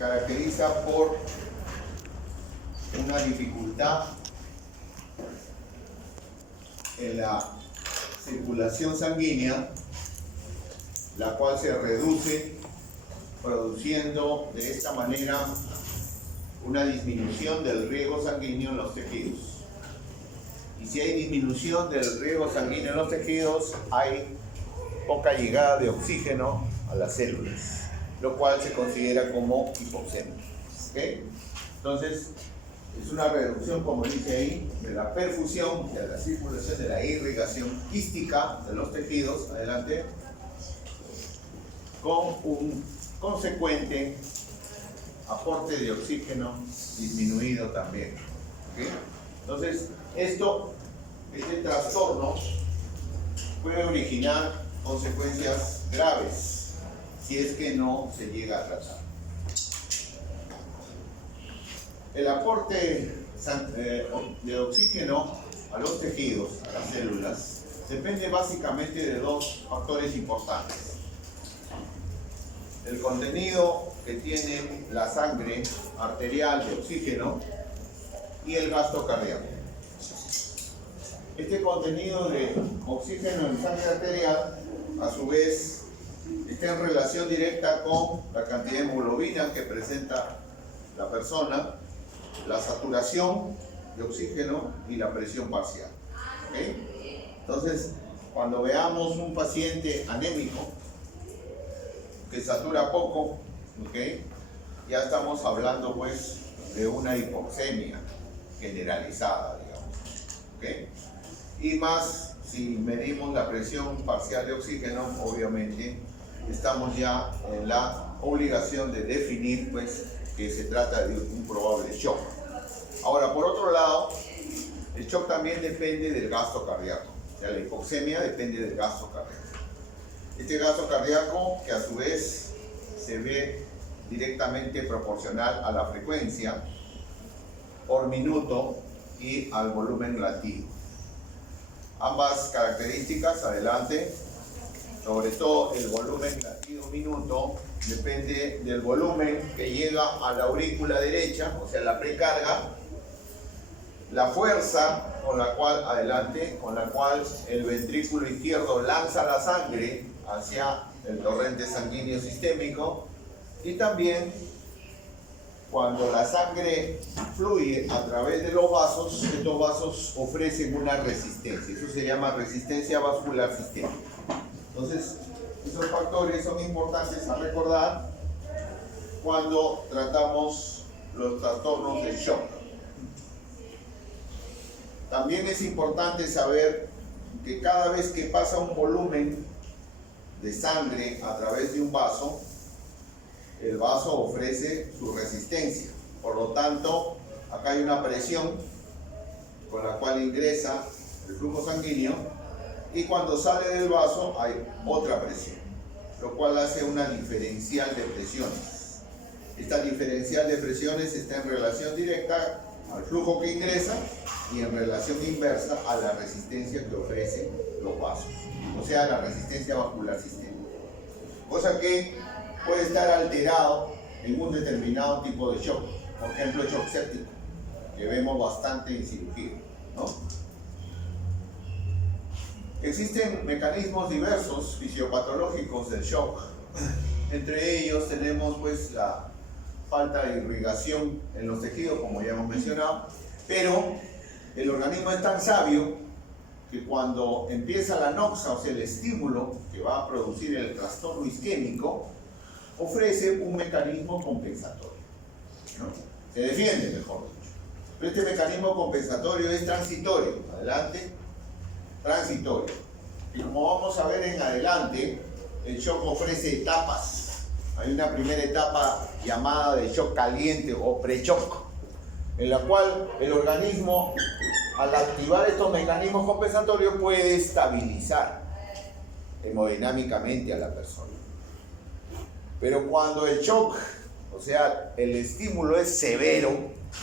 caracteriza por una dificultad en la circulación sanguínea, la cual se reduce produciendo de esta manera una disminución del riego sanguíneo en los tejidos. Y si hay disminución del riego sanguíneo en los tejidos, hay poca llegada de oxígeno a las células, lo cual se considera como hipoxemia. ¿Okay? Entonces, es una reducción, como dice ahí, de la perfusión, de la circulación, de la irrigación quística de los tejidos, adelante, con un consecuente aporte de oxígeno disminuido también. ¿Okay? Entonces, este trastorno puede originar consecuencias graves si es que no se llega a tratar. El aporte de oxígeno a los tejidos, a las células, depende básicamente de dos factores importantes. El contenido que tiene la sangre arterial de oxígeno y el gasto cardíaco. Este contenido de oxígeno en sangre arterial, a su vez, está en relación directa con la cantidad de hemoglobina que presenta la persona, la saturación de oxígeno y la presión parcial. ¿Okay? Entonces, cuando veamos un paciente anémico que satura poco, ¿okay?, ya estamos hablando pues de una hipoxemia generalizada, digamos. ¿Okay? Y más si medimos la presión parcial de oxígeno, obviamente estamos ya en la obligación de definir pues que se trata de un probable shock. Ahora, por otro lado, el shock también depende del gasto cardíaco. O sea, la hipoxemia depende del gasto cardíaco. Este gasto cardíaco, que a su vez se ve directamente proporcional a la frecuencia por minuto y al volumen latido. Ambas características, adelante, sobre todo el volumen latido minuto, depende del volumen que llega a la aurícula derecha, o sea, la precarga, la fuerza con la cual, adelante, con la cual el ventrículo izquierdo lanza la sangre hacia el torrente sanguíneo sistémico, y también cuando la sangre fluye a través de los vasos, estos vasos ofrecen una resistencia. Eso se llama resistencia vascular sistémica. Entonces, esos factores son importantes a recordar cuando tratamos los trastornos de shock. También es importante saber que cada vez que pasa un volumen de sangre a través de un vaso, el vaso ofrece su resistencia. Por lo tanto, acá hay una presión con la cual ingresa el flujo sanguíneo, y cuando sale del vaso hay otra presión, lo cual hace una diferencial de presiones. Esta diferencial de presiones está en relación directa al flujo que ingresa y en relación inversa a la resistencia que ofrecen los vasos, o sea, la resistencia vascular sistémica. Cosa que puede estar alterado en un determinado tipo de shock, por ejemplo, shock séptico, que vemos bastante en cirugía, ¿no? Existen mecanismos diversos fisiopatológicos del shock. Entre ellos tenemos pues la falta de irrigación en los tejidos, como ya hemos mencionado, pero el organismo es tan sabio que cuando empieza la noxa, o sea, el estímulo que va a producir el trastorno isquémico, ofrece un mecanismo compensatorio, ¿no? Se defiende, mejor dicho. Pero este mecanismo compensatorio es transitorio. Adelante. Transitorio. Y como vamos a ver en adelante, el shock ofrece etapas. Hay una primera etapa llamada de shock caliente o pre-shock, en la cual el organismo, al activar estos mecanismos compensatorios, puede estabilizar hemodinámicamente a la persona. Pero cuando el shock, o sea, el estímulo es severo,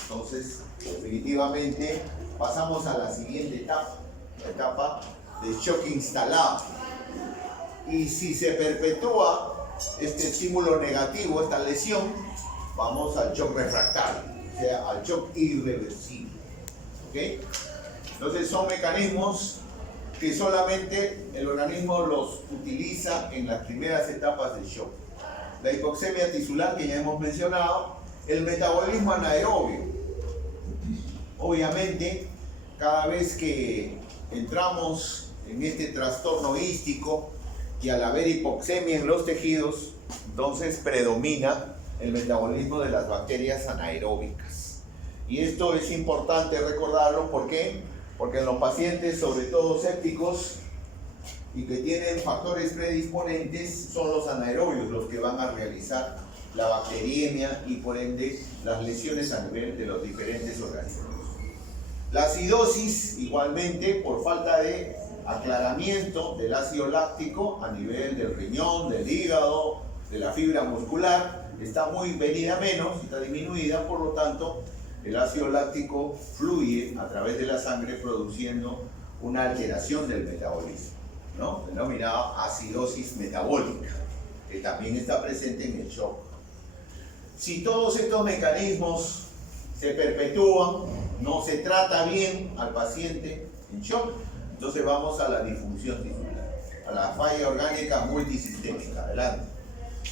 entonces definitivamente pasamos a la siguiente etapa, la etapa de shock instalado. Y si se perpetúa este estímulo negativo, esta lesión, vamos al shock refractario, o sea, al shock irreversible. ¿Okay? Entonces son mecanismos que solamente el organismo los utiliza en las primeras etapas del shock. La hipoxemia tisular, que ya hemos mencionado, el metabolismo anaerobio. Obviamente, cada vez que entramos en este trastorno hístico, y al haber hipoxemia en los tejidos, entonces predomina el metabolismo de las bacterias anaeróbicas. Y esto es importante recordarlo, ¿por qué? Porque en los pacientes, sobre todo sépticos, y que tienen factores predisponentes, son los anaerobios los que van a realizar la bacteriemia y por ende las lesiones a nivel de los diferentes organismos. La acidosis, igualmente, por falta de aclaramiento del ácido láctico a nivel del riñón, del hígado, de la fibra muscular, está muy venida menos, está disminuida, por lo tanto, el ácido láctico fluye a través de la sangre produciendo una alteración del metabolismo, ¿no? Denominada acidosis metabólica, que también está presente en el shock. Si todos estos mecanismos se perpetúan, no se trata bien al paciente en shock, entonces vamos a la disfunción tisular, a la falla orgánica multisistémica, adelante.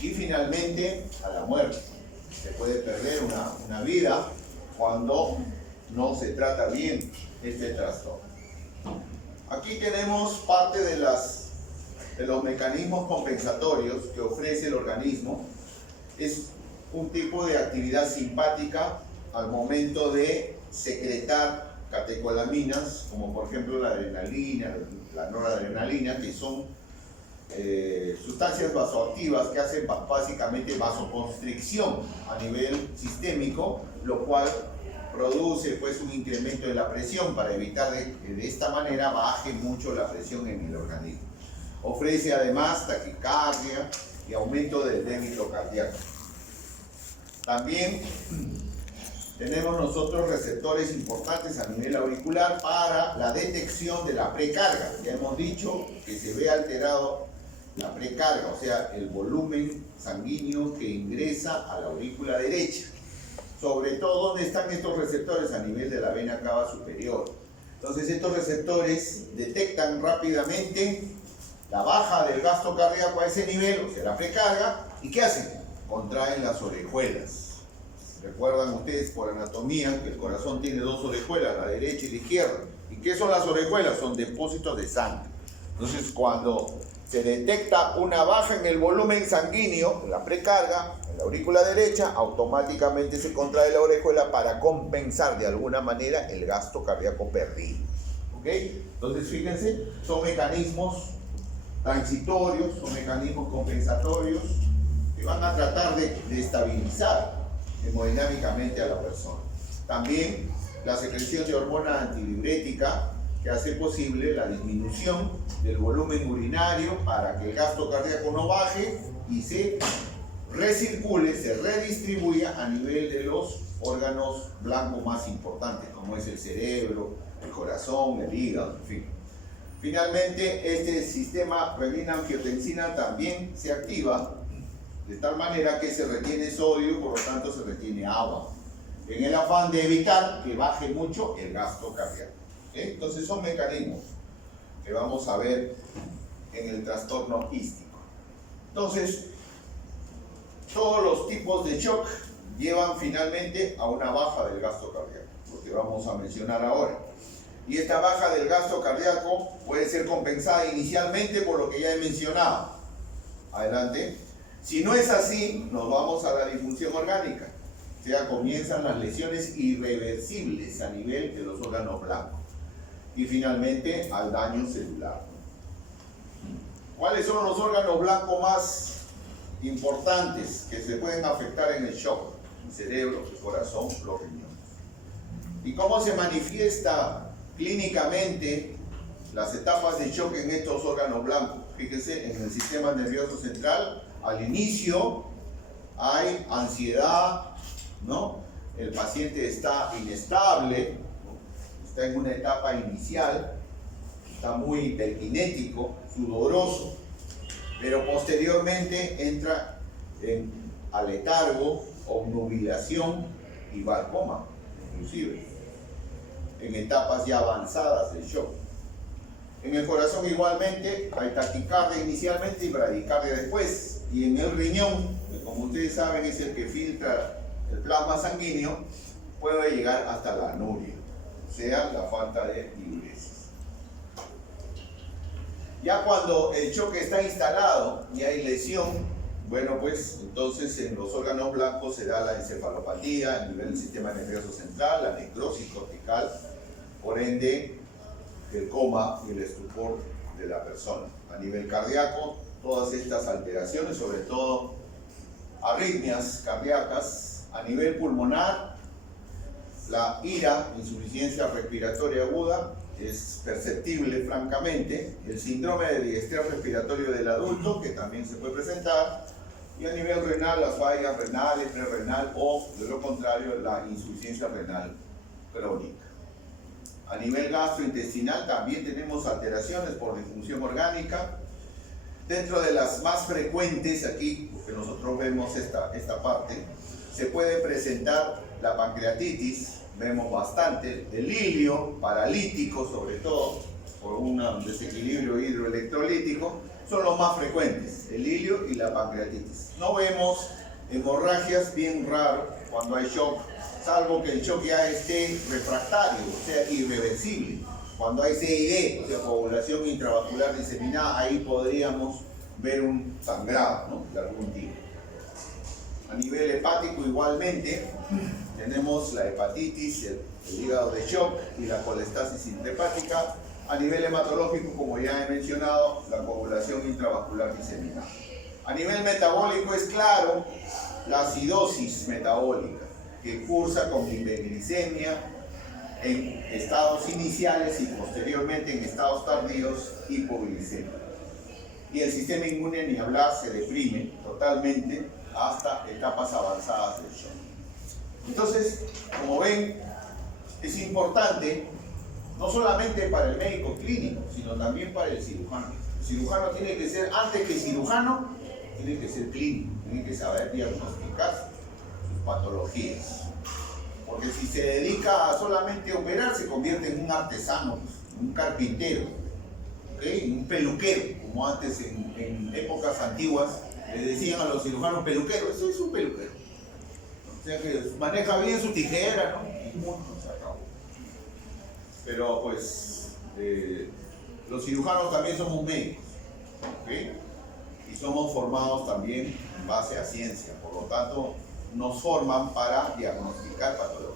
Y finalmente a la muerte. Se puede perder una vida cuando no se trata bien este trastorno. Aquí tenemos parte de los mecanismos compensatorios que ofrece el organismo. Es un tipo de actividad simpática al momento de secretar catecolaminas, como por ejemplo la adrenalina, la noradrenalina, que son sustancias vasoactivas que hacen básicamente vasoconstricción a nivel sistémico, lo cual produce pues un incremento de la presión para evitar que de esta manera baje mucho la presión en el organismo. Ofrece además taquicardia y aumento del débito cardíaco. También tenemos nosotros receptores importantes a nivel auricular para la detección de la precarga. Ya hemos dicho que se ve alterado la precarga, o sea, el volumen sanguíneo que ingresa a la aurícula derecha. Sobre todo, ¿dónde están estos receptores? A nivel de la vena cava superior. Entonces, estos receptores detectan rápidamente la baja del gasto cardíaco a ese nivel, o sea, la precarga, ¿y qué hacen? Contraen las orejuelas. Recuerdan ustedes por anatomía que el corazón tiene dos orejuelas, la derecha y la izquierda. ¿Y qué son las orejuelas? Son depósitos de sangre. Entonces, cuando se detecta una baja en el volumen sanguíneo, en la precarga, en la aurícula derecha, automáticamente se contrae la orejuela para compensar de alguna manera el gasto cardíaco perdido. ¿Ok? Entonces, fíjense, son mecanismos transitorios, son mecanismos compensatorios que van a tratar de estabilizar hemodinámicamente a la persona. También la secreción de hormona antidiurética que hace posible la disminución del volumen urinario para que el gasto cardíaco no baje y se recircule, se redistribuya a nivel de los órganos blancos más importantes, como es el cerebro, el corazón, el hígado, en fin. Finalmente, este sistema renina-angiotensina también se activa de tal manera que se retiene sodio, por lo tanto se retiene agua, en el afán de evitar que baje mucho el gasto cardíaco. ¿Okay? Entonces son mecanismos que vamos a ver en el trastorno hístico. Entonces, todos los tipos de shock llevan finalmente a una baja del gasto cardíaco, lo que vamos a mencionar ahora. Y esta baja del gasto cardíaco puede ser compensada inicialmente por lo que ya he mencionado. Adelante. Si no es así, nos vamos a la disfunción orgánica. O sea, comienzan las lesiones irreversibles a nivel de los órganos blancos. Y finalmente, al daño celular. ¿Cuáles son los órganos blancos más importantes que se pueden afectar en el shock? El cerebro, el corazón, los riñones. ¿Y cómo se manifiesta clínicamente las etapas de shock en estos órganos blancos? Fíjense, en el sistema nervioso central, al inicio hay ansiedad, ¿no? El paciente está inestable, está en una etapa inicial, está muy hiperkinético, sudoroso, pero posteriormente entra al letargo, obnubilación y glaucoma, inclusive, en etapas ya avanzadas del shock. En el corazón igualmente hay taquicardia inicialmente y bradicardia después. Y en el riñón, que como ustedes saben es el que filtra el plasma sanguíneo, puede llegar hasta la anuria, o sea, la falta de diuresis. Ya cuando el choque está instalado y hay lesión, bueno, pues entonces en los órganos blancos se da la encefalopatía a nivel del sistema nervioso central, la necrosis cortical, por ende el coma y el estupor de la persona. A nivel cardíaco, todas estas alteraciones, sobre todo arritmias cardíacas. A nivel pulmonar, la IRA, insuficiencia respiratoria aguda, es perceptible francamente. El síndrome de diestrés respiratorio del adulto, que también se puede presentar. Y a nivel renal, las fallas renales, prerrenal o, de lo contrario, la insuficiencia renal crónica. A nivel gastrointestinal también tenemos alteraciones por disfunción orgánica. Dentro de las más frecuentes, aquí, porque nosotros vemos esta parte, se puede presentar la pancreatitis, vemos bastante, el ilio, paralítico sobre todo, por un desequilibrio hidroelectrolítico, son los más frecuentes, el ilio y la pancreatitis. No vemos hemorragias, bien raro, cuando hay shock, salvo que el shock ya esté refractario, o sea, irreversible. Cuando hay CID, o sea, coagulación intravascular diseminada, ahí podríamos ver un sangrado, ¿no?, de algún tipo. A nivel hepático igualmente, tenemos la hepatitis, el hígado de shock y la colestasis intrahepática. A nivel hematológico, como ya he mencionado, la coagulación intravascular diseminada. A nivel metabólico es claro la acidosis metabólica, que cursa con hiperglicemia en estados iniciales y posteriormente en estados tardíos hipoglicemia. Y el sistema inmune, ni hablar, se deprime totalmente hasta etapas avanzadas del shock. Entonces, como ven, es importante no solamente para el médico clínico, sino también para el cirujano. El cirujano tiene que ser, antes que cirujano, tiene que ser clínico, tiene que saber diagnosticar sus patologías. Porque si se dedica a solamente operar, se convierte en un artesano, un carpintero, ¿okay?, un peluquero, como antes en épocas antiguas le decían a los cirujanos peluqueros. Eso es un peluquero. O sea que maneja bien su tijera, ¿no? Y punto, se acabó. Pero pues los cirujanos también somos médicos, ¿okay?, y somos formados también en base a ciencia, por lo tanto nos forman para diagnosticar patologías.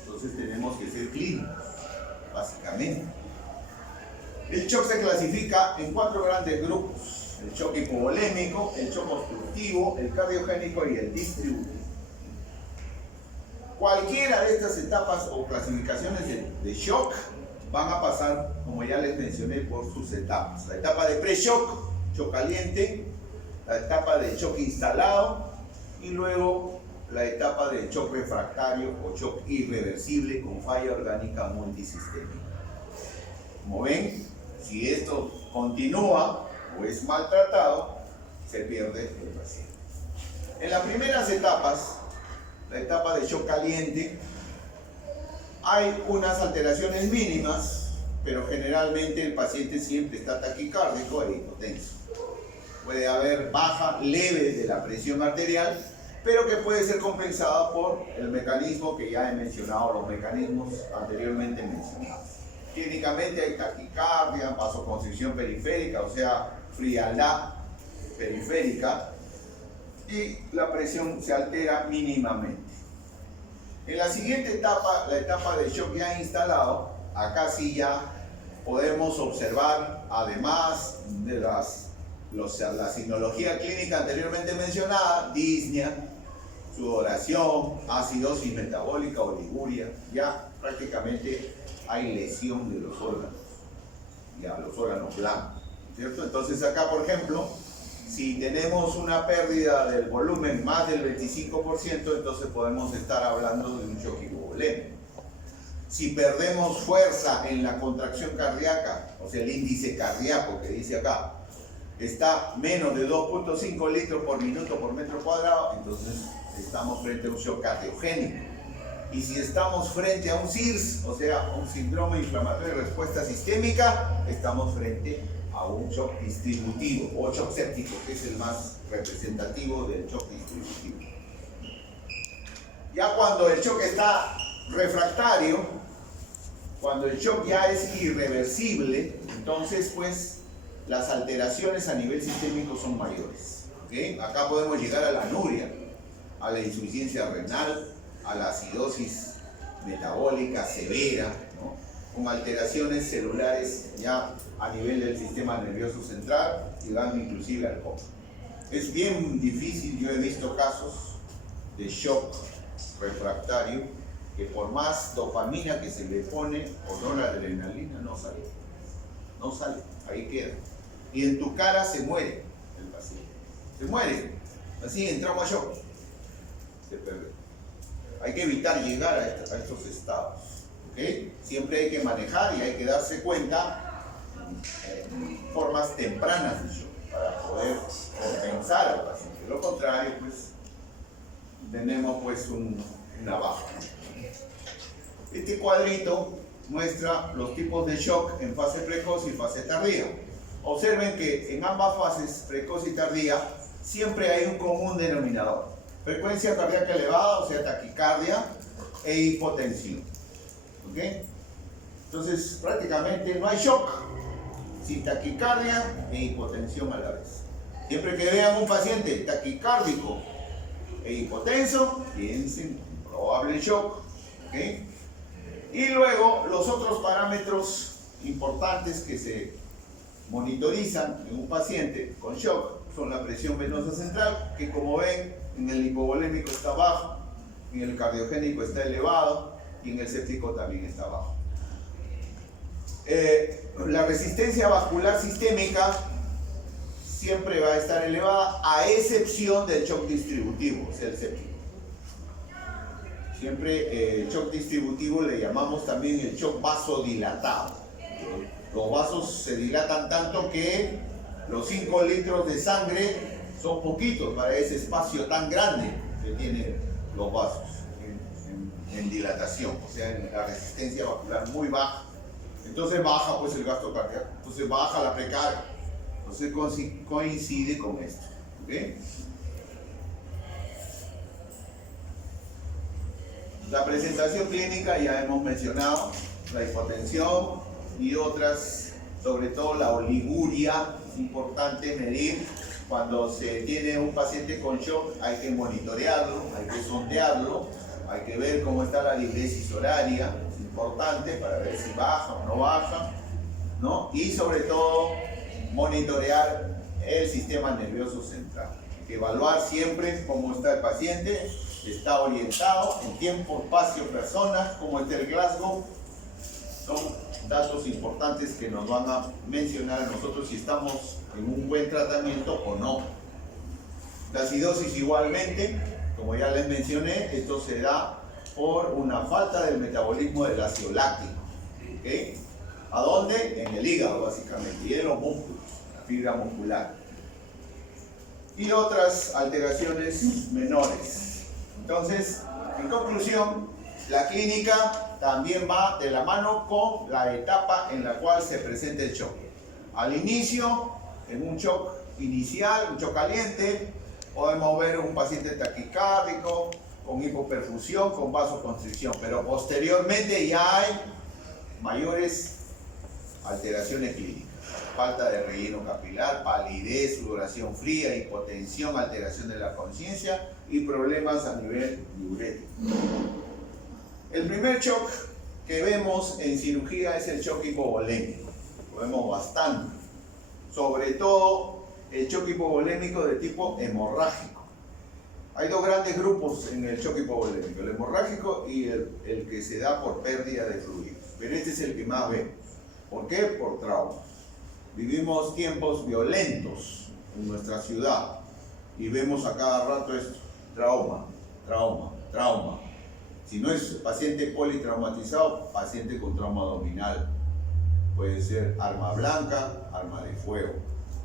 Entonces tenemos que ser clínicos, básicamente. El shock se clasifica en 4 grandes grupos: el shock hipovolémico, el shock obstructivo, el cardiogénico y el distributivo. Cualquiera de estas etapas o clasificaciones de shock van a pasar, como ya les mencioné, por sus etapas. La etapa de pre-shock, shock caliente, la etapa de shock instalado y luego la etapa de shock refractario o shock irreversible con falla orgánica multisistémica. Como ven, si esto continúa o es maltratado, se pierde el paciente. En las primeras etapas, la etapa de shock caliente, hay unas alteraciones mínimas, pero generalmente el paciente siempre está taquicárdico e hipotenso. Puede haber baja leve de la presión arterial, pero que puede ser compensada por el mecanismo que ya he mencionado, los mecanismos anteriormente mencionados. Clínicamente hay taquicardia, vasoconstricción periférica, o sea, frialdad periférica, y la presión se altera mínimamente. En la siguiente etapa, la etapa de shock ya instalado, acá sí ya podemos observar, además de la signología clínica anteriormente mencionada, disnea, sudoración, acidosis metabólica, oliguria, ya prácticamente hay lesión de los órganos, ya los órganos blancos, ¿cierto? Entonces acá, por ejemplo, si tenemos una pérdida del volumen más del 25%, entonces podemos estar hablando de un shock hipovolémico. Si perdemos fuerza en la contracción cardíaca, o sea, el índice cardíaco que dice acá, está menos de 2.5 litros por minuto por metro cuadrado, entonces estamos frente a un shock cardiogénico. Y si estamos frente a un SIRS, o sea, un síndrome inflamatorio de respuesta sistémica, estamos frente a un shock distributivo o shock séptico, que es el más representativo del shock distributivo. Ya cuando el shock está refractario, cuando el shock ya es irreversible, entonces pues las alteraciones a nivel sistémico son mayores. ¿Okay? Acá podemos llegar a la anuria, a la insuficiencia renal, a la acidosis metabólica severa, ¿no? Con alteraciones celulares ya a nivel del sistema nervioso central, llegando inclusive al coma. Es bien difícil, yo he visto casos de shock refractario que por más dopamina que se le pone o noradrenalina no sale. No sale, ahí queda. Y en tu cara se muere el paciente. Se muere, así en trauma shock. Se pierde. Hay que evitar llegar a estos estados. ¿Okay? Siempre hay que manejar y hay que darse cuenta en formas tempranas de shock para poder compensar al paciente. De lo contrario, pues tenemos pues una baja. Este cuadrito muestra los tipos de shock en fase precoz y fase tardía. Observen que en ambas fases, precoz y tardía, siempre hay un común denominador. Frecuencia cardíaca elevada, o sea, taquicardia e hipotensión. ¿Ok? Entonces, prácticamente no hay shock sin taquicardia e hipotensión a la vez. Siempre que vean un paciente taquicárdico e hipotenso, piensen en probable shock. ¿Ok? Y luego, los otros parámetros importantes que se monitorizan en un paciente con shock son la presión venosa central, que como ven, en el hipovolémico está bajo, en el cardiogénico está elevado y en el séptico también está bajo. La resistencia vascular sistémica siempre va a estar elevada, a excepción del shock distributivo, o sea, el séptico. Siempre el shock distributivo le llamamos también el shock vasodilatado. Los vasos se dilatan tanto que los 5 litros de sangre son poquitos para ese espacio tan grande que tienen los vasos en dilatación, o sea, en la resistencia vascular muy baja. Entonces baja pues el gasto cardíaco, entonces baja la precarga, entonces coincide con esto. ¿Okay? La presentación clínica ya hemos mencionado, la hipotensión y otras, sobre todo la oliguria, es importante medir. Cuando se tiene un paciente con shock hay que monitorearlo, hay que sondearlo, hay que ver cómo está la diuresis horaria, es importante para ver si baja o no baja, ¿no? Y sobre todo monitorear el sistema nervioso central. Hay que evaluar siempre cómo está el paciente, está orientado en tiempo, espacio, personas, cómo está el Glasgow. Son datos importantes que nos van a mencionar a nosotros si estamos en un buen tratamiento o no. La acidosis igualmente, como ya les mencioné, esto se da por una falta del metabolismo del ácido láctico. ¿Okay? ¿A dónde? En el hígado básicamente, y en los músculos, la fibra muscular. Y otras alteraciones menores. Entonces, en conclusión, la clínica también va de la mano con la etapa en la cual se presenta el shock. Al inicio, en un shock inicial, un shock caliente, podemos ver un paciente taquicárdico, con hipoperfusión, con vasoconstricción, pero posteriormente ya hay mayores alteraciones clínicas. Falta de relleno capilar, palidez, sudoración fría, hipotensión, alteración de la conciencia y problemas a nivel diurético. El primer shock que vemos en cirugía es el shock hipovolémico. Lo vemos bastante. Sobre todo el shock hipovolémico de tipo hemorrágico. Hay dos grandes grupos en el shock hipovolémico, el hemorrágico y el que se da por pérdida de fluidos. Pero este es el que más vemos. ¿Por qué? Por trauma. Vivimos tiempos violentos en nuestra ciudad y vemos a cada rato esto, trauma, trauma, trauma. Si no es paciente politraumatizado, paciente con trauma abdominal. Puede ser arma blanca, arma de fuego.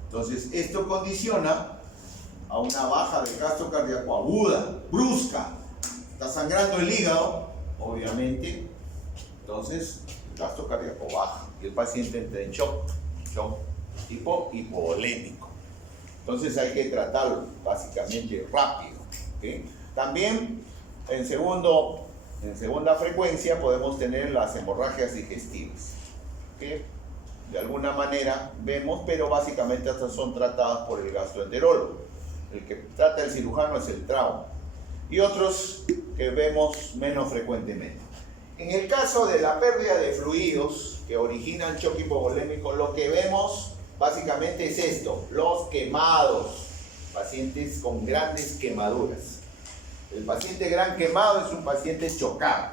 Entonces, esto condiciona a una baja del gasto cardíaco aguda, brusca. Está sangrando el hígado, obviamente, entonces el gasto cardíaco baja y el paciente entra en shock tipo hipovolémico. Entonces hay que tratarlo básicamente rápido. ¿Okay? También en segunda frecuencia podemos tener las hemorragias digestivas. ¿Okay? De alguna manera vemos, pero básicamente estas son tratadas por el gastroenterólogo. El que trata el cirujano es el trauma. Y otros que vemos menos frecuentemente. En el caso de la pérdida de fluidos que originan shock hipovolémico, lo que vemos básicamente es esto: los quemados, pacientes con grandes quemaduras. El paciente gran quemado es un paciente chocado,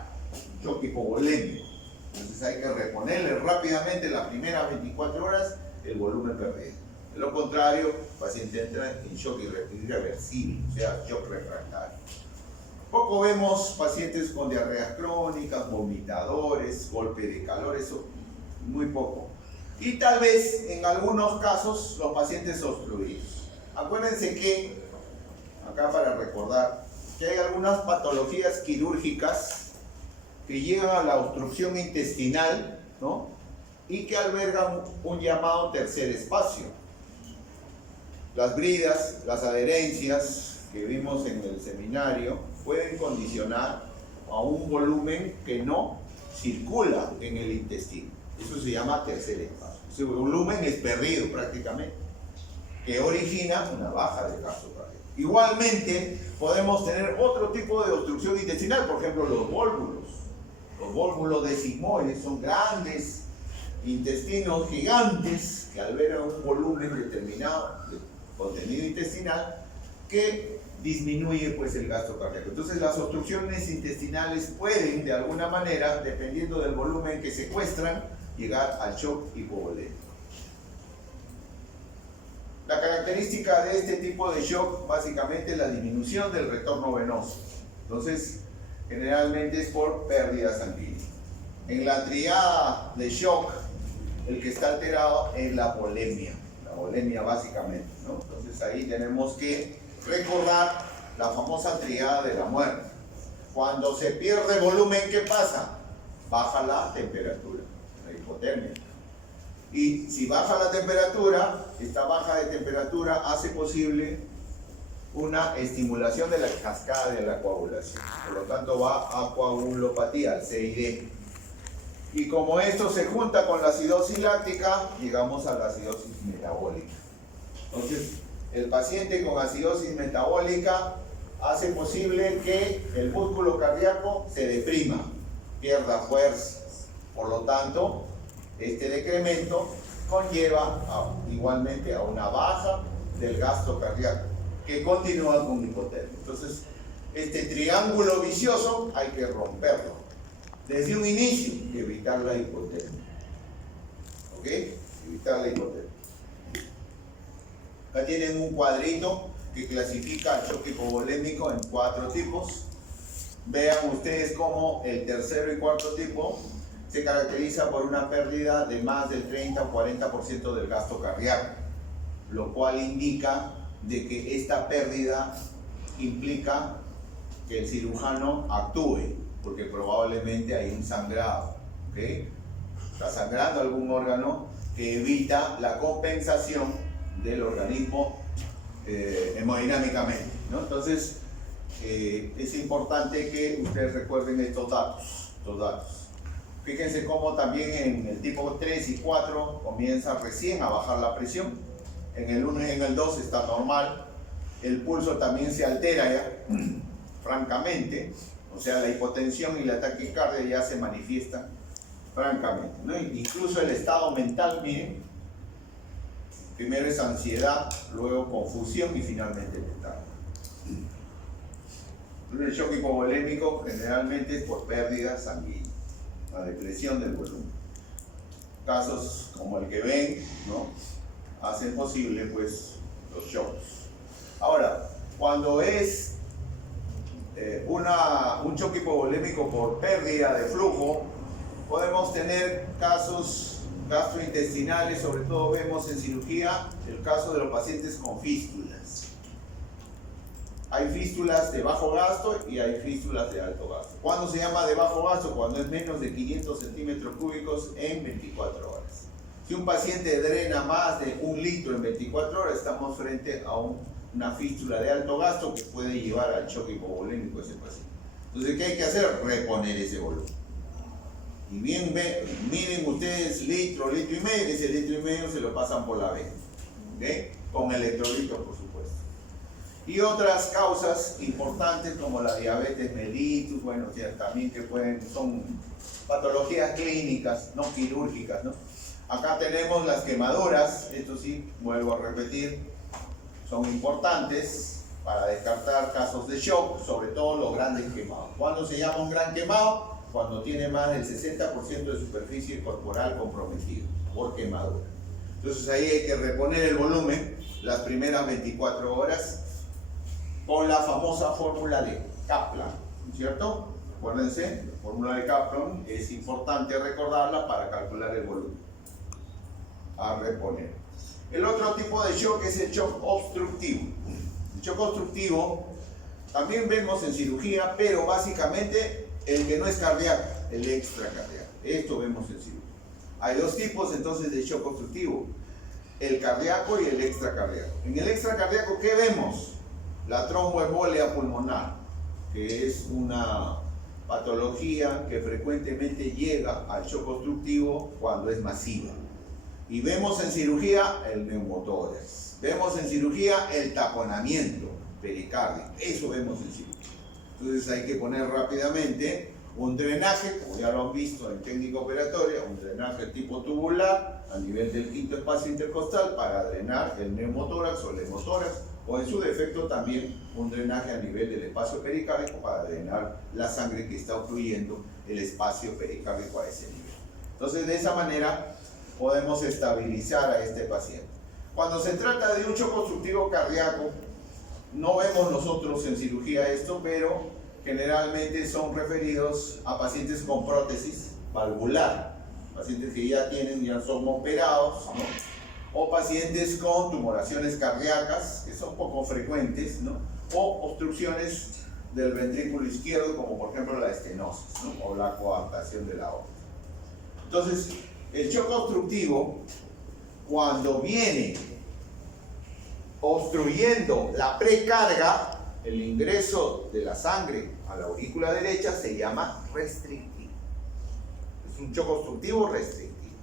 shock hipovolémico. Entonces hay que reponerle rápidamente las primeras 24 horas el volumen perdido. De lo contrario, el paciente entra en shock irreversible, o sea, shock refractario. Poco vemos pacientes con diarreas crónicas, vomitadores, golpe de calor, eso muy poco. Y tal vez en algunos casos los pacientes obstruidos. Acuérdense que, acá para recordar, que hay algunas patologías quirúrgicas que llegan a la obstrucción intestinal, ¿no? Y que albergan un llamado tercer espacio. Las bridas, las adherencias que vimos en el seminario pueden condicionar a un volumen que no circula en el intestino. Eso se llama tercer espacio. Ese volumen es perdido prácticamente, que origina una baja de gasto cardíaco. Igualmente, podemos tener otro tipo de obstrucción intestinal, por ejemplo, los vólvulos. Los vólvulos de sigmoides son grandes intestinos gigantes que albergan un volumen determinado de contenido intestinal que disminuye pues el gasto cardíaco. Entonces las obstrucciones intestinales pueden de alguna manera, dependiendo del volumen que secuestran, llegar al shock hipovolémico. La característica de este tipo de shock básicamente es la disminución del retorno venoso. Entonces generalmente es por pérdida sanguínea. En la triada de shock, el que está alterado es la volemia básicamente, ¿no? Entonces ahí tenemos que recordar la famosa triada de la muerte. Cuando se pierde volumen, ¿qué pasa? Baja la temperatura, la hipotermia. Y si baja la temperatura, esta baja de temperatura hace posible una estimulación de la cascada de la coagulación. Por lo tanto va a coagulopatía, al CID. Y como esto se junta con la acidosis láctica, llegamos a la acidosis metabólica. Entonces, el paciente con acidosis metabólica hace posible que el músculo cardíaco se deprima, pierda fuerzas. Por lo tanto, este decremento conlleva igualmente a una baja del gasto cardíaco, que continúa con hipotermia. Entonces, este triángulo vicioso hay que romperlo desde un inicio y evitar la hipotermia. ¿Ok? Evitar la hipotermia. Acá tienen un cuadrito que clasifica el shock hipovolémico en 4 tipos. Vean ustedes cómo el tercero y cuarto tipo se caracteriza por una pérdida de más del 30 o 40% del gasto cardíaco, lo cual indica de que esta pérdida implica que el cirujano actúe, porque probablemente hay un sangrado, ¿okay? Está sangrando algún órgano que evita la compensación del organismo hemodinámicamente, ¿no? Entonces es importante que ustedes recuerden estos datos. Fíjense cómo también en el tipo 3 y 4 comienza recién a bajar la presión. En el 1 y en el 2 está normal. El pulso también se altera ya, francamente. O sea, la hipotensión y la taquicardia ya se manifiestan francamente, ¿no? Incluso el estado mental, miren. Primero es ansiedad, luego confusión y finalmente letargo. El shock hipovolémico generalmente es por pérdida sanguínea, la depresión del volumen. Casos como el que ven, ¿no?, hacen posible pues los shocks. Ahora, cuando es un shock hipovolémico por pérdida de flujo, podemos tener casos gastrointestinales. Sobre todo vemos en cirugía el caso de los pacientes con fístulas. hay fístulas de bajo gasto y hay fístulas de alto gasto. ¿Cuándo se llama de bajo gasto? Cuando es menos de 500 centímetros cúbicos en 24 horas. Si un paciente drena más de 1 litro en 24 horas, estamos frente a una fístula de alto gasto que puede llevar al choque hipovolémico de ese paciente. Entonces, ¿qué hay que hacer? Reponer ese volumen. Y bien, miren ustedes litro y medio, ese litro y medio se lo pasan por la vena, ¿okay? Con electrolitos, por supuesto. Y otras causas importantes como la diabetes mellitus, bueno, también que son patologías clínicas, no quirúrgicas, ¿no? Acá tenemos las quemaduras, esto sí, vuelvo a repetir, son importantes para descartar casos de shock, sobre todo los grandes quemados. ¿Cuándo se llama un gran quemado? Cuando tiene más del 60% de superficie corporal comprometida por quemadura. Entonces ahí hay que reponer el volumen las primeras 24 horas con la famosa fórmula de Kaplan, ¿cierto? Acuérdense, la fórmula de Kaplan es importante recordarla para calcular el volumen a reponer. El otro tipo de shock es el shock obstructivo. El shock obstructivo también vemos en cirugía, pero básicamente el que no es cardíaco, el extracardíaco. Esto vemos en cirugía. Hay dos tipos entonces de shock obstructivo, el cardíaco y el extracardíaco. En el extracardíaco, ¿qué vemos? La tromboembolia pulmonar, que es una patología que frecuentemente llega al shock obstructivo cuando es masiva. Y vemos en cirugía el neumotórax. Vemos en cirugía el taponamiento pericárdico. Eso vemos en cirugía. Entonces hay que poner rápidamente un drenaje, como ya lo han visto en técnica operatoria, un drenaje tipo tubular a nivel del quinto espacio intercostal para drenar el neumotórax o el hemotórax, o en su defecto también un drenaje a nivel del espacio pericárdico para drenar la sangre que está obstruyendo el espacio pericárdico a ese nivel. Entonces de esa manera podemos estabilizar a este paciente. Cuando se trata de un shock obstructivo cardíaco, no vemos nosotros en cirugía esto, pero generalmente son referidos a pacientes con prótesis valvular, pacientes que ya son operados, ¿no? O pacientes con tumoraciones cardíacas, que son poco frecuentes, ¿no? O obstrucciones del ventrículo izquierdo, como por ejemplo la estenosis, ¿no? O la coartación de la aorta. Entonces, el shock obstructivo, cuando viene obstruyendo la precarga, el ingreso de la sangre a la aurícula derecha, se llama restrictivo. Es un shock obstructivo restrictivo.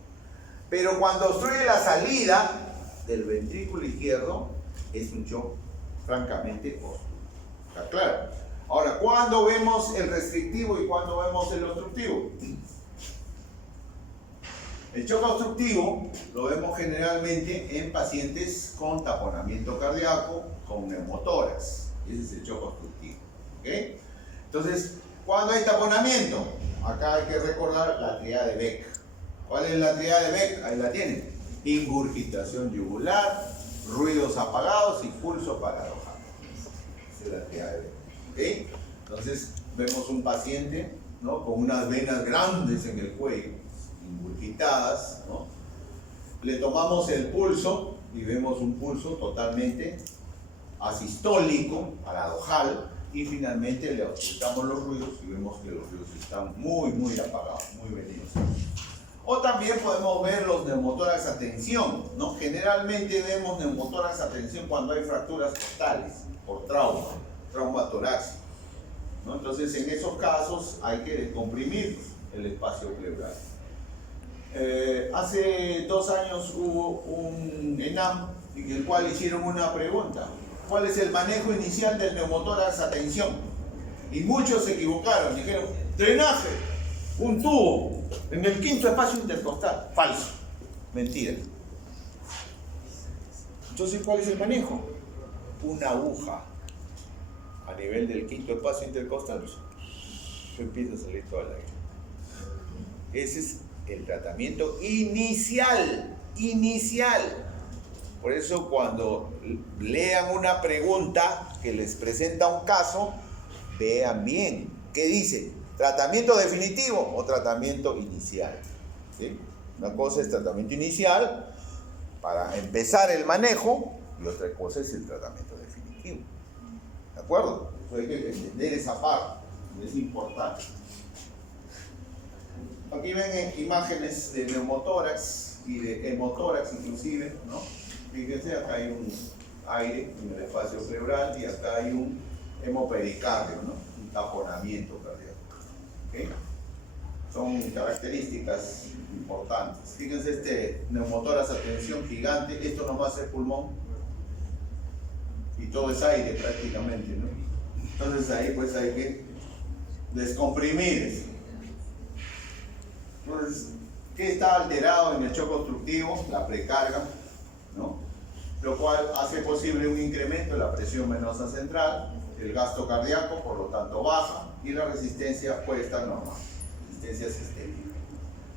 Pero cuando obstruye la salida del ventrículo izquierdo, es un shock francamente obstructivo. ¿Está claro? Ahora, ¿cuándo vemos el restrictivo y cuándo vemos el obstructivo? El shock obstructivo lo vemos generalmente en pacientes con taponamiento cardíaco, con neumotórax. Ese es el shock obstructivo. ¿Okay? Entonces, ¿cuándo hay taponamiento? Acá hay que recordar la tríada de Beck. ¿Cuál es la tríada de Beck? Ahí la tienen. Ingurgitación yugular, ruidos apagados y pulso paradojal. Esa es la tríada de Beck. ¿Okay? Entonces, vemos un paciente, ¿no? Con unas venas grandes en el cuello, ingurgitadas, ¿no? Le tomamos el pulso y vemos un pulso totalmente asistólico, paradojal, y finalmente le auscultamos los ruidos y vemos que los ruidos están muy apagados, muy venidos. O también podemos ver los neumotórax a tensión, ¿no? Generalmente vemos neumotórax a tensión cuando hay fracturas costales por trauma torácico, ¿no? Entonces en esos casos hay que descomprimir el espacio pleural. Hace 2 años hubo un ENAM en el cual hicieron una pregunta: ¿cuál es el manejo inicial del neumotórax a tensión? Y muchos se equivocaron, dijeron drenaje, un tubo en el quinto espacio intercostal. Falso, mentira. Entonces, ¿cuál es el manejo? Una aguja a nivel del quinto espacio intercostal, empieza a salir toda la aire. Ese es el tratamiento inicial. Por eso cuando lean una pregunta que les presenta un caso, vean bien qué dice: ¿tratamiento definitivo o tratamiento inicial? ¿Sí? Una cosa es tratamiento inicial para empezar el manejo y otra cosa es el tratamiento definitivo. ¿De acuerdo? Entonces hay que entender esa parte, es importante. Aquí ven imágenes de neumotórax y de hemotórax inclusive, ¿no? Fíjense, acá hay un aire en el espacio pleural y acá hay un hemopericardio, ¿no? Un taponamiento cardíaco. ¿Okay? Son características importantes. Fíjense este neumotórax a tensión gigante, esto nomás es pulmón y todo es aire prácticamente, ¿no? Entonces ahí pues hay que descomprimir eso. Entonces, ¿qué está alterado en el shock obstructivo? La precarga, ¿no? Lo cual hace posible un incremento de la presión venosa central, el gasto cardíaco, por lo tanto baja, y la resistencia puede estar normal, resistencia sistémica.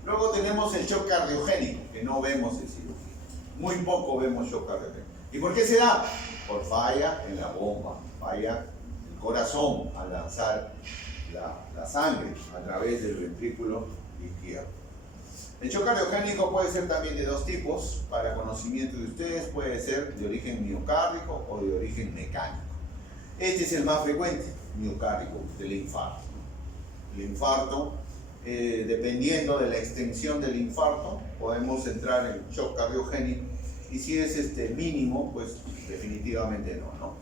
Luego tenemos el shock cardiogénico, que no vemos en cirugía. Muy poco vemos shock cardiogénico. ¿Y por qué se da? Por falla en la bomba, falla el corazón al lanzar la sangre a través del ventrículo izquierdo. El shock cardiogénico puede ser también de dos tipos, para conocimiento de ustedes, puede ser de origen miocárdico o de origen mecánico. Este es el más frecuente, miocárdico, del infarto. El infarto, dependiendo de la extensión del infarto, podemos entrar en shock cardiogénico, y si es mínimo, pues definitivamente no.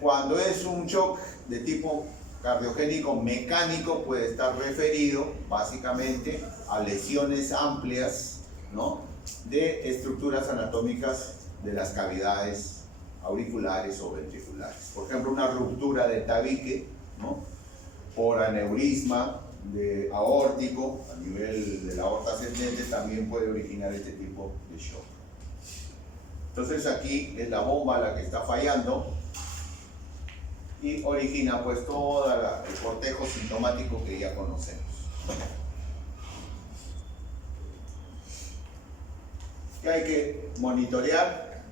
Cuando es un shock de tipo cardiogénico mecánico, puede estar referido básicamente a lesiones amplias, ¿no?, de estructuras anatómicas de las cavidades auriculares o ventriculares. Por ejemplo, una ruptura del tabique, ¿no?, por aneurisma aórtico a nivel de la aorta ascendente también puede originar este tipo de shock. Entonces aquí es la bomba la que está fallando y origina pues todo el cortejo sintomático que ya conocemos. ¿Qué hay que monitorear?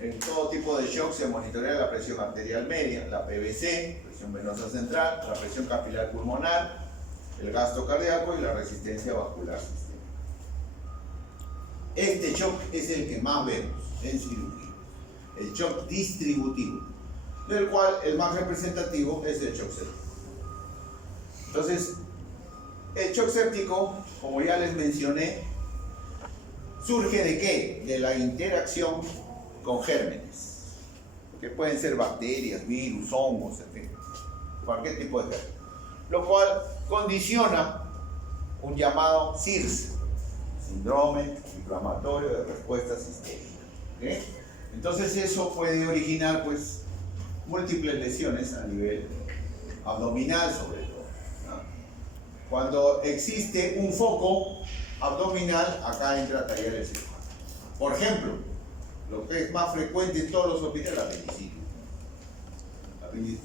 En todo tipo de shock se monitorea la presión arterial media, la PVC, presión venosa central, la presión capilar pulmonar, el gasto cardíaco y la resistencia vascular sistémica. Este shock es el que más vemos en cirugía, el shock distributivo, del cual el más representativo es el shock séptico. Entonces, el shock séptico, como ya les mencioné, ¿surge de qué? De la interacción con gérmenes, que pueden ser bacterias, virus, hongos, etc. Cualquier tipo de germen, lo cual condiciona un llamado SIRS, síndrome inflamatorio de respuesta sistémica. ¿Okay? Entonces eso puede originar pues múltiples lesiones a nivel abdominal sobre todo, ¿no? Cuando existe un foco abdominal, acá entra a tallar el cirujano. Por ejemplo, lo que es más frecuente en todos los hospitales, la apendicitis.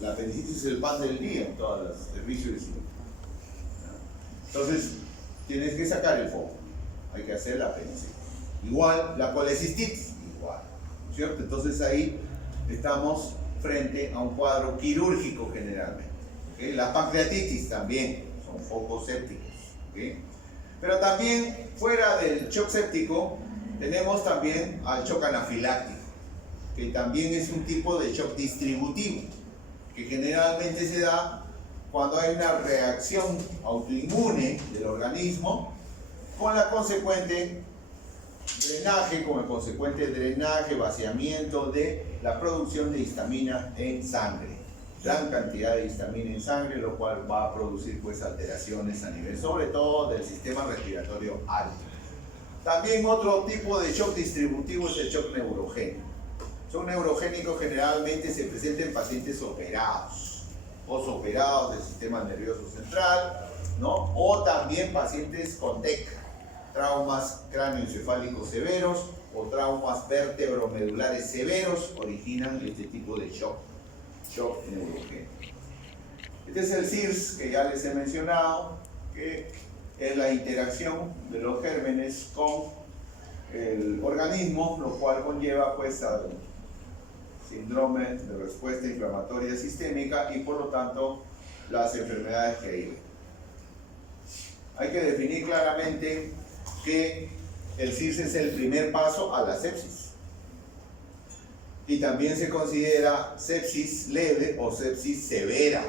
La apendicitis es el pan del día en todos los servicios de cirugía. Entonces, tienes que sacar el foco. Hay que hacer la apendicitis. Igual, la colecistitis, igual, ¿cierto? Entonces ahí estamos frente a un cuadro quirúrgico generalmente. ¿Okay? La pancreatitis también son focos sépticos. ¿Okay? Pero también, fuera del shock séptico, tenemos también al shock anafiláctico, que también es un tipo de shock distributivo, que generalmente se da cuando hay una reacción autoinmune del organismo con la consecuente drenaje, con el consecuente drenaje, vaciamiento de la producción de histamina en sangre. Gran cantidad de histamina en sangre, lo cual va a producir pues alteraciones a nivel, sobre todo, del sistema respiratorio alto. También otro tipo de shock distributivo es el shock neurogénico. El shock neurogénico generalmente se presenta en pacientes operados, posoperados del sistema nervioso central, ¿no? O también pacientes con TEC, traumas cráneoencefálicos severos o traumas vertebromedulares severos originan este tipo de shock neurogénico. Este es el SIRS que ya les he mencionado, que es la interacción de los gérmenes con el organismo, lo cual conlleva pues al síndrome de respuesta inflamatoria sistémica y por lo tanto las enfermedades que hay. Hay que definir claramente que el SIRS es el primer paso a la sepsis. Y también se considera sepsis leve o sepsis severa,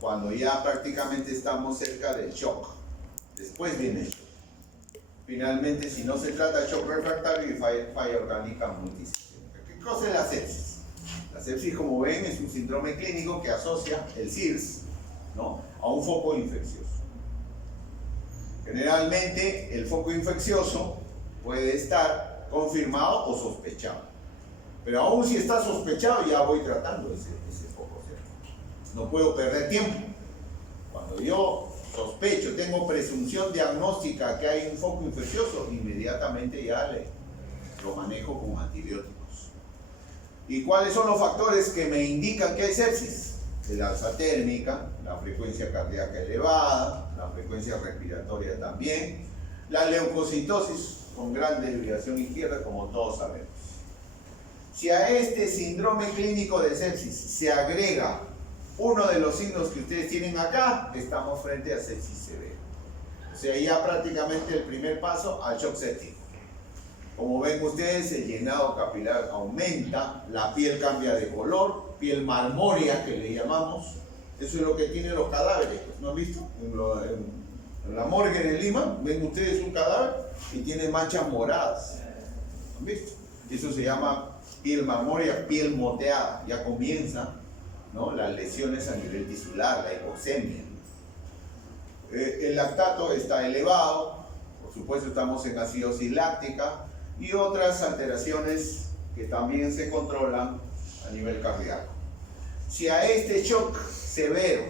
cuando ya prácticamente estamos cerca del shock. Después viene el shock. Finalmente, si no se trata de shock refractario y falla orgánica multisistémica. ¿Qué cosa es la sepsis? La sepsis, como ven, es un síndrome clínico que asocia el SIRS, ¿no?, a un foco infeccioso. Generalmente, el foco infeccioso puede estar confirmado o sospechado. Pero aún si está sospechado, ya voy tratando ese foco, ¿cierto? No puedo perder tiempo. Cuando yo sospecho, tengo presunción diagnóstica que hay un foco infeccioso, inmediatamente ya lo manejo con antibióticos. ¿Y cuáles son los factores que me indican que hay sepsis? El alza térmica, la frecuencia cardíaca elevada, la frecuencia respiratoria también, la leucocitosis con gran desviación izquierda, como todos sabemos. Si a este síndrome clínico de sepsis se agrega uno de los signos que ustedes tienen acá, estamos frente a sepsis severa. O sea, ya prácticamente el primer paso al shock séptico. Como ven ustedes, el llenado capilar aumenta, la piel cambia de color, piel marmórea que le llamamos. Eso es lo que tienen los cadáveres, ¿no han visto? En la morgue de Lima, ven ustedes un cadáver y tiene manchas moradas. ¿Han visto? Eso se llama piel marmórea, piel moteada. Ya comienza, ¿no?, las lesiones a nivel tisular, la hipoxemia. El lactato está elevado, por supuesto estamos en acidosis láctica y otras alteraciones que también se controlan a nivel cardíaco. Si a este shock severo,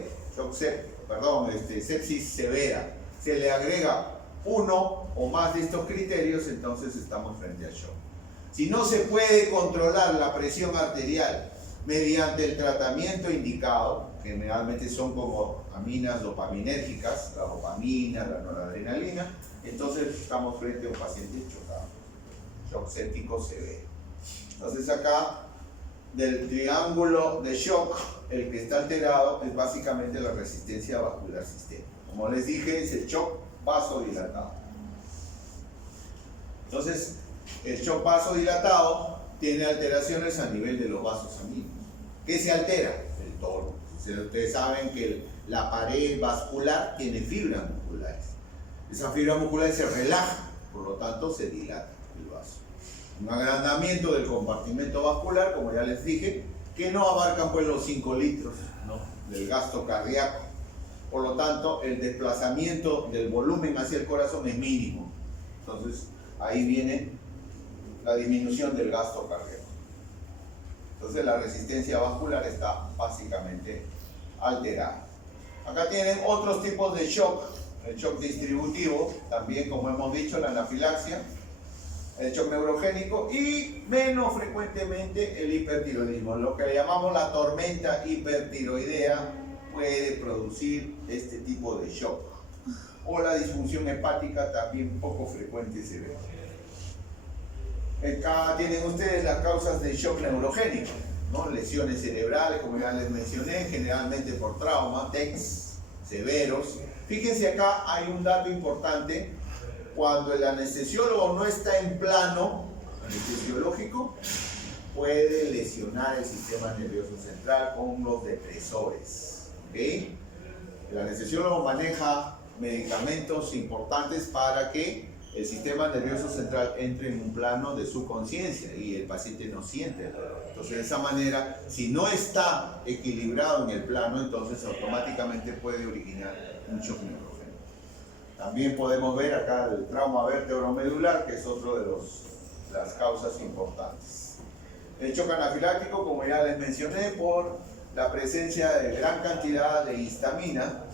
sepsis severa, se le agrega uno o más de estos criterios, entonces estamos frente al shock. Si no se puede controlar la presión arterial mediante el tratamiento indicado, generalmente son como aminas dopaminérgicas, la dopamina, la noradrenalina, entonces estamos frente a un paciente chocado, shock séptico severo. Entonces acá, del triángulo de shock, el que está alterado es básicamente la resistencia vascular sistémica. Como les dije, es el shock vasodilatado. Entonces, el shock vasodilatado tiene alteraciones a nivel de los vasos sanguíneos. ¿Qué se altera? El tono. Ustedes saben que la pared vascular tiene fibras musculares. Esas fibras musculares se relajan, por lo tanto se dilata el vaso. Un agrandamiento del compartimento vascular, como ya les dije, que no abarcan pues los 5 litros, ¿no?, del gasto cardíaco. Por lo tanto, el desplazamiento del volumen hacia el corazón es mínimo. Entonces, ahí viene la disminución del gasto cardíaco. Entonces, la resistencia vascular está básicamente alterada. Acá tienen otros tipos de shock. El shock distributivo, también como hemos dicho, la anafilaxia, el shock neurogénico y menos frecuentemente el hipertiroidismo. Lo que le llamamos la tormenta hipertiroidea puede producir este tipo de shock. O la disfunción hepática, también poco frecuente se ve. Acá tienen ustedes las causas de shock neurogénico, ¿no? Lesiones cerebrales, como ya les mencioné, generalmente por trauma, TECs severos. Fíjense acá, hay un dato importante. Cuando el anestesiólogo no está en plano anestesiológico, puede lesionar el sistema nervioso central con los depresores. ¿Okay? El anestesiólogo maneja medicamentos importantes para que el sistema nervioso central entre en un plano de su conciencia y el paciente no siente el dolor. Entonces, de esa manera, si no está equilibrado en el plano, entonces automáticamente puede originar un shock neurogénico. También podemos ver acá el trauma vértebro-medular, que es otro de las causas importantes. El shock anafiláctico, como ya les mencioné, por la presencia de gran cantidad de histamina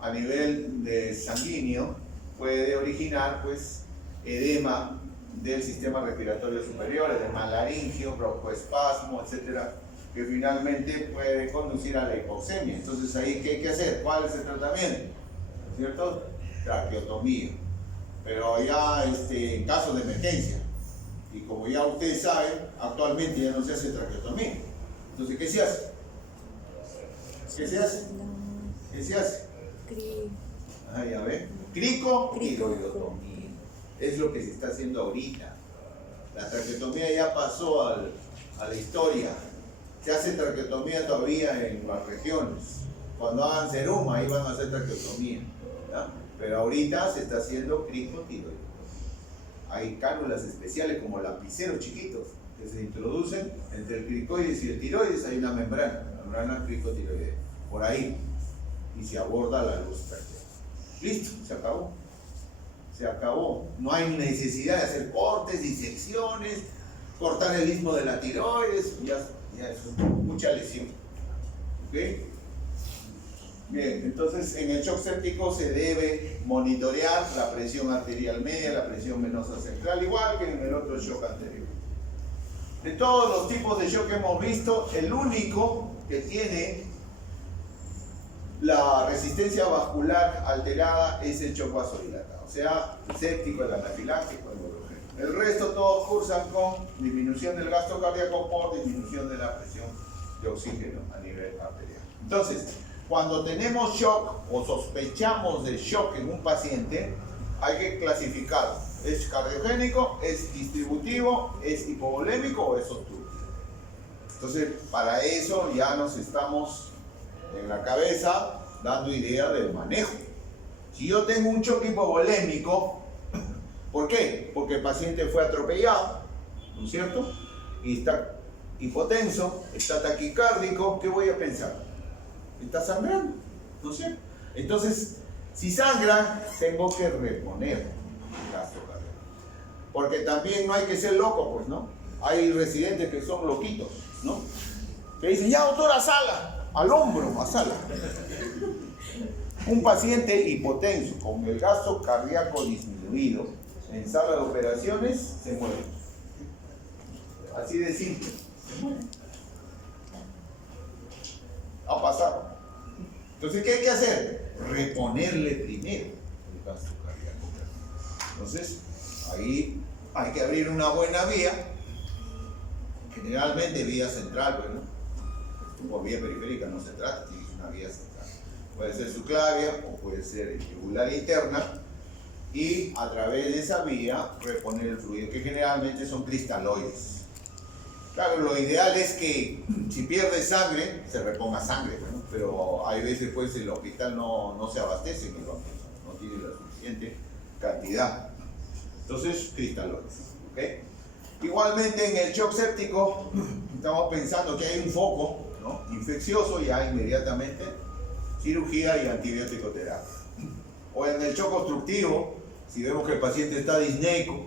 a nivel de sanguíneo, puede originar pues edema del sistema respiratorio superior, edema laringio, broncoespasmo, etcétera, que finalmente puede conducir a la hipoxemia. Entonces ahí, ¿qué hay que hacer? ¿Cuál es el tratamiento? ¿No es cierto? Traqueotomía. Pero ya en caso de emergencia, y como ya ustedes saben, actualmente ya no se hace traqueotomía. Entonces, ¿qué se hace? ¿Qué se hace? ¿Qué se hace? Ya ven. Cricotiroidotomía. Es lo que se está haciendo ahorita. La traqueotomía ya pasó al a la historia. Se hace traqueotomía todavía en las regiones. Cuando hagan serum, ahí van a hacer traqueotomía, ¿ya? Pero ahorita se está haciendo cricotiroides. Hay cánulas especiales como lapiceros chiquitos que se introducen entre el cricoides y el tiroides. Hay una membrana, la membrana cricotiroidea, por ahí, y se aborda la luz práctica. Listo, se acabó. Se acabó. No hay necesidad de hacer cortes, disecciones, cortar el istmo de la tiroides. Ya es mucha lesión. ¿Ok? Bien, entonces en el shock séptico se debe monitorear la presión arterial media, la presión venosa central, igual que en el otro shock anterior. De todos los tipos de shock que hemos visto, el único que tiene la resistencia vascular alterada es el shock vasodilatado, o sea, el séptico, el anafiláctico, el neurogénico. El resto todos cursan con disminución del gasto cardíaco por disminución de la presión de oxígeno a nivel arterial. Entonces, cuando tenemos shock o sospechamos de shock en un paciente, hay que clasificarlo. ¿Es cardiogénico? ¿Es distributivo? ¿Es hipovolémico o es obstructivo? Entonces, para eso ya nos estamos en la cabeza dando idea del manejo. Si yo tengo un shock hipovolémico, ¿por qué? Porque el paciente fue atropellado, ¿no es cierto? Y está hipotenso, está taquicárdico, ¿qué voy a pensar? Está sangrando, ¿no es cierto? Entonces, si sangra, tengo que reponer el gasto cardíaco. Porque también no hay que ser loco, pues, ¿no? Hay residentes que son loquitos, ¿no? Que dicen, ya doctora, sala, al hombro, a sala. Un paciente hipotenso con el gasto cardíaco disminuido en sala de operaciones se muere. Así de simple, se muere. Ha pasado. Entonces, ¿qué hay que hacer? Reponerle primero el gasto cardíaco. Entonces, ahí hay que abrir una buena vía, generalmente vía central, pues, ¿no? Como vía periférica no se trata, tiene una vía central. Puede ser subclavia o puede ser yugular interna, y a través de esa vía reponer el fluido, que generalmente son cristaloides. Claro, lo ideal es que si pierde sangre, se reponga sangre, ¿no? Pero hay veces pues el hospital no se abastece, no tiene la suficiente cantidad. Entonces, cristaloides, ¿ok? Igualmente en el shock séptico, estamos pensando que hay un foco, ¿no?, infeccioso, ya inmediatamente cirugía y antibiótico terapia. O en el shock obstructivo, si vemos que el paciente está disneico,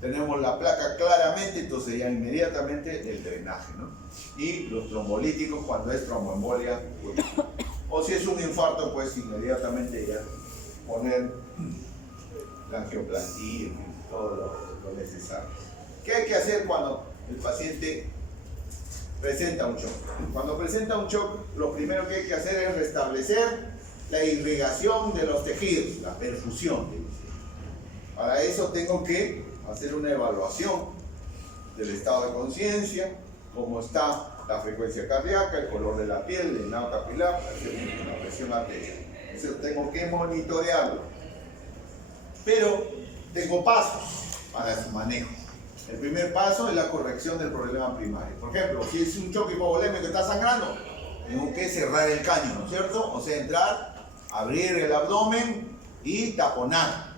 tenemos la placa claramente, entonces ya inmediatamente el drenaje, ¿no? Y los trombolíticos cuando es tromboembolia, pues, o si es un infarto, pues inmediatamente ya poner la angioplastía, en fin, todo lo necesario. ¿Qué hay que hacer cuando el paciente presenta un shock? Cuando presenta un shock, lo primero que hay que hacer es restablecer la irrigación de los tejidos, la perfusión. Para eso tengo que hacer una evaluación del estado de conciencia, cómo está la frecuencia cardíaca, el color de la piel, el llenado capilar, la presión arterial. Entonces tengo que monitorearlo. Pero tengo pasos para su manejo. El primer paso es la corrección del problema primario. Por ejemplo, si es un shock hipovolémico que está sangrando, tengo que cerrar el caño, ¿no es cierto? O sea, entrar, abrir el abdomen y taponar.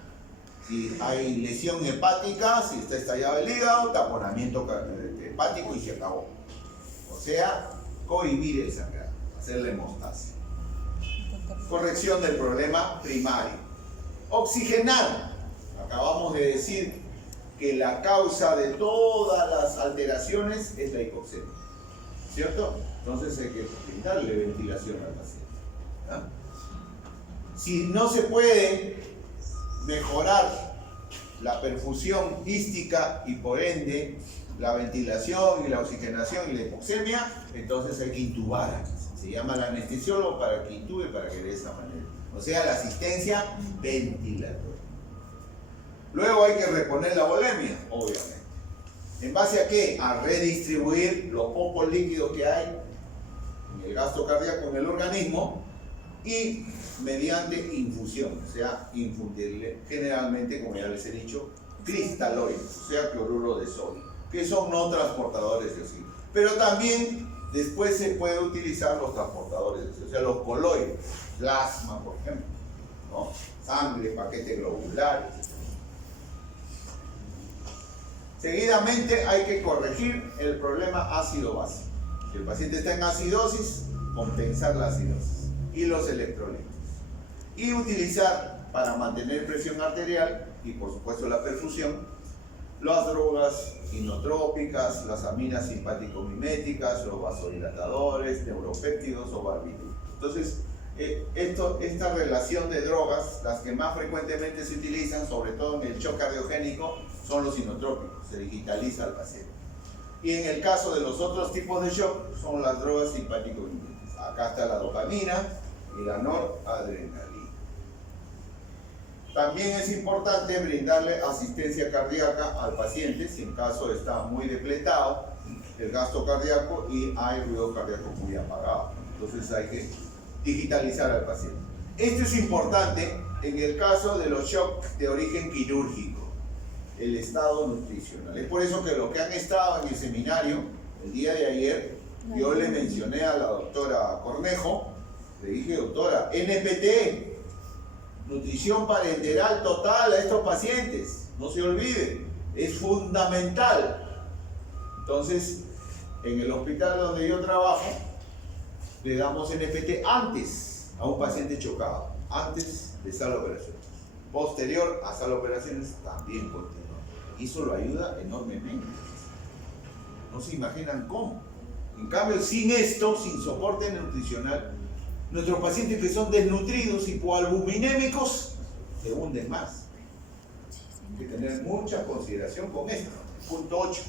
Si hay lesión hepática, si está estallado el hígado, taponamiento hepático y se acabó. O sea, cohibir el sangrado, hacer la hemostasia. Corrección del problema primario. Oxigenar. Acabamos de decir que la causa de todas las alteraciones es la hipoxemia, ¿cierto? Entonces hay que brindarle ventilación al paciente, ¿no? Si no se puede mejorar la perfusión ística y por ende la ventilación y la oxigenación y la hipoxemia, entonces hay que intubar. Se llama el anestesiólogo para que intube, para que de esa manera. O sea, la asistencia ventilatoria. Luego hay que reponer la volemia, obviamente. ¿En base a qué? A redistribuir los pocos líquidos que hay en el gasto cardíaco en el organismo y mediante infusión, o sea, infundirle generalmente, como ya les he dicho, cristaloides, o sea, cloruro de sodio, que son no transportadores de oxígeno. Pero también después se puede utilizar los transportadores, o sea, los coloides, plasma, por ejemplo, ¿no? Sangre, paquete globular, etc. Seguidamente hay que corregir el problema ácido-base. Si el paciente está en acidosis, compensar la acidosis y los electrolitos. Y utilizar para mantener presión arterial y por supuesto la perfusión, las drogas inotrópicas, las aminas simpático-miméticas, los vasodilatadores, neuropéptidos o barbitúricos. Entonces, esta relación de drogas, las que más frecuentemente se utilizan, sobre todo en el shock cardiogénico, son los inotrópicos, se digitaliza al paciente. Y en el caso de los otros tipos de shock, son las drogas simpático-miméticas. Acá está la dopamina y la noradrenalina. También es importante brindarle asistencia cardíaca al paciente si en caso está muy depletado el gasto cardíaco y hay ruido cardíaco muy apagado. Entonces hay que digitalizar al paciente. Esto es importante en el caso de los shocks de origen quirúrgico, el estado nutricional. Es por eso que los que han estado en el seminario el día de ayer, yo le mencioné a la doctora Cornejo, le dije, doctora, NPT, nutrición parenteral total a estos pacientes, no se olvide, es fundamental. Entonces, en el hospital donde yo trabajo, le damos NPT antes a un paciente chocado, antes de sala de operaciones. Posterior a sala de operaciones también continúa. Y eso lo ayuda enormemente. No se imaginan cómo. En cambio, sin esto, sin soporte nutricional, nuestros pacientes que son desnutridos, hipoalbuminémicos, se hunden más. Hay que tener mucha consideración con esto. Punto 8.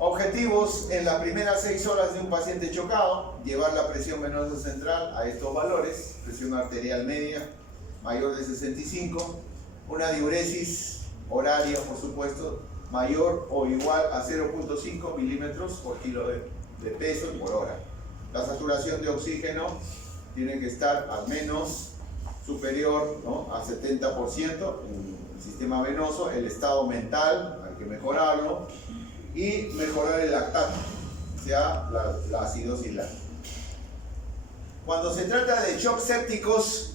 Objetivos en las primeras 6 horas de un paciente chocado: llevar la presión venosa central a estos valores, presión arterial media mayor de 65, una diuresis horaria, por supuesto, mayor o igual a 0.5 milímetros por kilo de peso por hora. La saturación de oxígeno tiene que estar al menos superior, ¿no?, a 70% en el sistema venoso. El estado mental hay que mejorarlo y mejorar el lactato, o sea, la acidosis láctica. Cuando se trata de shock sépticos,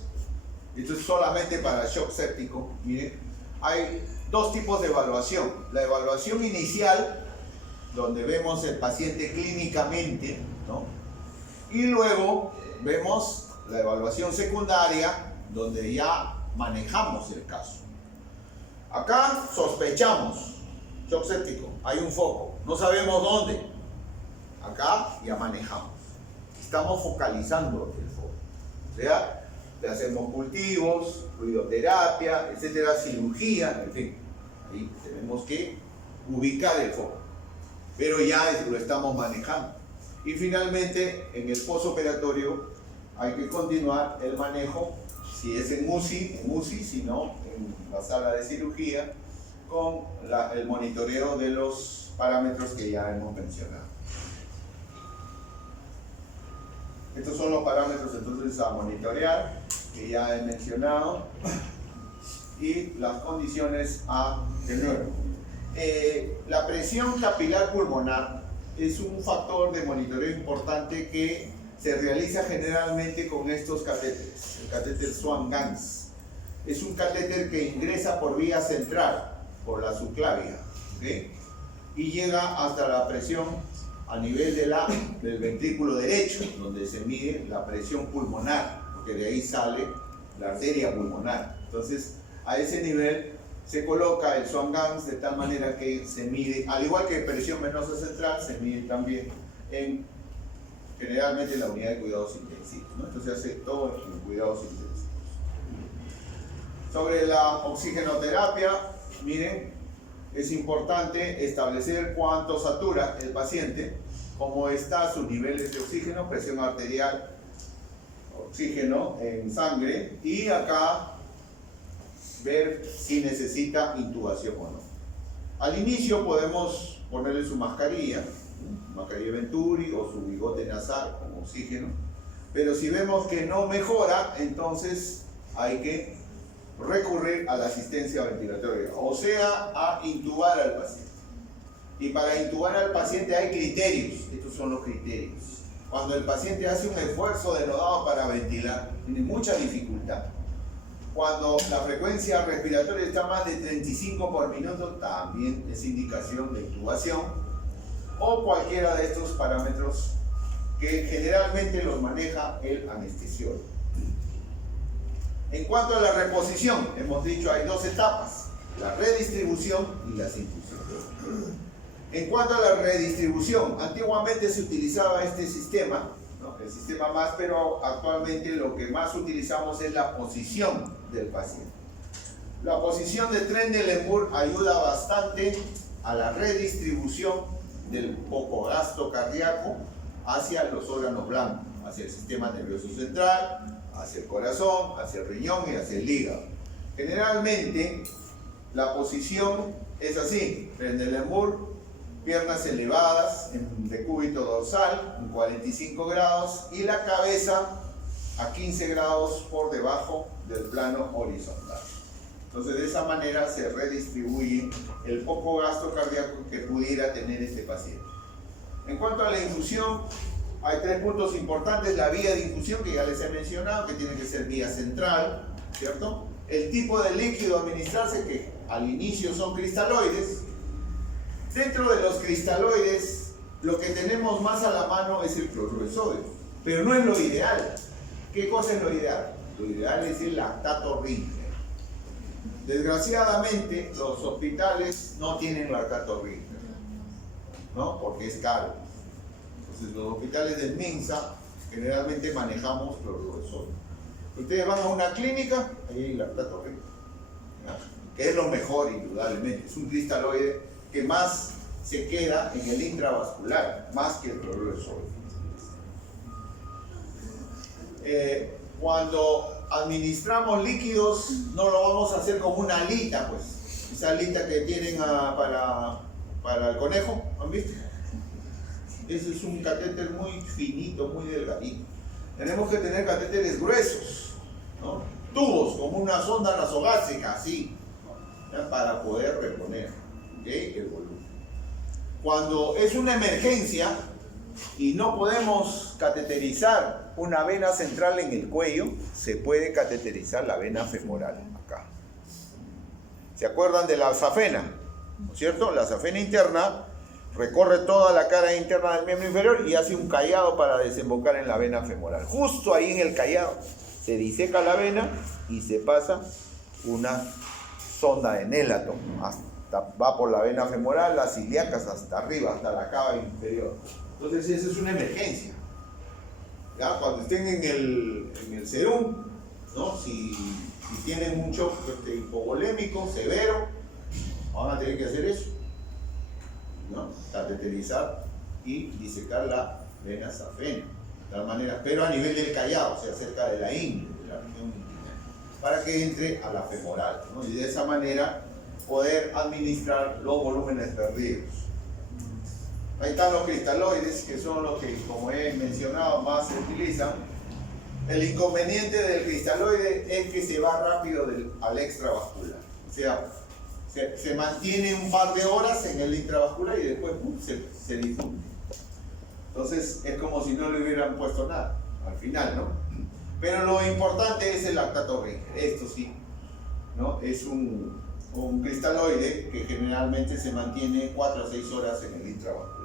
esto es solamente para shock séptico, miren, hay dos tipos de evaluación. La evaluación inicial, donde vemos el paciente clínicamente, ¿no?, y luego vemos la evaluación secundaria, donde ya manejamos el caso. Acá sospechamos shock séptico, hay un foco, no sabemos dónde. Acá ya manejamos, estamos focalizando el foco, o sea, le hacemos cultivos, fluidoterapia, etcétera, cirugía, en fin, ahí tenemos que ubicar el foco, pero ya lo estamos manejando. Y finalmente, en el postoperatorio hay que continuar el manejo, si es en UCI, si no, en la sala de cirugía, con el monitoreo de los parámetros que ya hemos mencionado. Estos son los parámetros entonces a monitorear, que ya he mencionado, y las condiciones a de nuevo. La presión capilar pulmonar es un factor de monitoreo importante que se realiza generalmente con estos catéteres. El catéter Swan-Ganz es un catéter que ingresa por vía central, por la subclavia, ¿okay?, y llega hasta la presión a nivel del ventrículo derecho, donde se mide la presión pulmonar, porque de ahí sale la arteria pulmonar. Entonces, a ese nivel se coloca el Swan-Ganz de tal manera que se mide, al igual que presión venosa central, se mide también generalmente en la unidad de cuidados intensivos, ¿no? Entonces se hace todo en cuidados intensivos. Sobre la oxigenoterapia, miren, es importante establecer cuánto satura el paciente, cómo están sus niveles de oxígeno, presión arterial, oxígeno en sangre, y acá ver si necesita intubación o no. Al inicio podemos ponerle su mascarilla Venturi o su bigote nasal con oxígeno, pero si vemos que no mejora, entonces hay que recurrir a la asistencia ventilatoria, o sea, a intubar al paciente. Y para intubar al paciente hay criterios. Estos son los criterios. Cuando el paciente hace un esfuerzo denodado para ventilar, tiene mucha dificultad. Cuando la frecuencia respiratoria está más de 35 por minuto, también es indicación de intubación. O cualquiera de estos parámetros que generalmente los maneja el anestesiólogo. En cuanto a la reposición, hemos dicho hay dos etapas, la redistribución y las infusiones. En cuanto a la redistribución, antiguamente se utilizaba este sistema, ¿no? El sistema más, pero actualmente lo que más utilizamos es la posición del paciente. La posición de Trendelenburg ayuda bastante a la redistribución del poco gasto cardíaco hacia los órganos blancos, hacia el sistema nervioso central, hacia el corazón, hacia el riñón y hacia el hígado. Generalmente la posición es así: Trendelenburg, piernas elevadas en decúbito dorsal en 45 grados y la cabeza a 15 grados por debajo del plano horizontal. Entonces de esa manera se redistribuye el poco gasto cardíaco que pudiera tener este paciente. En cuanto a la infusión, hay tres puntos importantes: la vía de infusión, que ya les he mencionado, que tiene que ser vía central, ¿cierto? El tipo de líquido a administrarse, que al inicio son cristaloides. Dentro de los cristaloides, lo que tenemos más a la mano es el cloruro de sodio, pero no es lo ideal. ¿Qué cosa es lo ideal? Lo ideal es el lactato Ringer. Desgraciadamente, los hospitales no tienen lactato Ringer, ¿no? Porque es caro. Entonces, los hospitales del MINSA generalmente manejamos cloruro de sodio. Ustedes van a una clínica, ahí hay lactato Ringer, ¿no? Que es lo mejor, indudablemente. Es un cristaloide que más se queda en el intravascular, más que el cloruro de sodio. Cuando administramos líquidos, no lo vamos a hacer como una alita, pues. Esa alita que tienen para el conejo, ¿han visto? Ese es un catéter muy finito, muy delgadito. Tenemos que tener catéteres gruesos, ¿no? Tubos, como una sonda nasogástrica, así, ¿ya? Para poder reponer, ¿okay? El volumen. Cuando es una emergencia y no podemos cateterizar una vena central en el cuello, se puede cateterizar la vena femoral acá. ¿Se acuerdan de la safena? ¿No es cierto? La safena interna recorre toda la cara interna del miembro inferior y hace un callado para desembocar en la vena femoral. Justo ahí en el callado se diseca la vena y se pasa una sonda de Nélaton. Va por la vena femoral, las ilíacas hasta arriba, hasta la cava inferior. Entonces esa es una emergencia. ¿Ya? Cuando estén en el serum, ¿no? Si tienen un shock hipovolémico severo, van a tener que hacer eso, ¿no? Cateterizar y disecar la vena safena, de tal manera, pero a nivel del callado, o sea, cerca de la ingle, de la región inguinal, para que entre a la femoral, ¿no? Y de esa manera poder administrar los volúmenes perdidos. Ahí están los cristaloides, que son los que, como he mencionado, más se utilizan. El inconveniente del cristaloide es que se va rápido al extravascular. O sea, se mantiene un par de horas en el intravascular y después se difunde. Entonces es como si no le hubieran puesto nada al final, ¿no? Pero lo importante es el lactato Ringer. Esto sí, ¿no? Es un cristaloide que generalmente se mantiene 4 a 6 horas en el intravascular.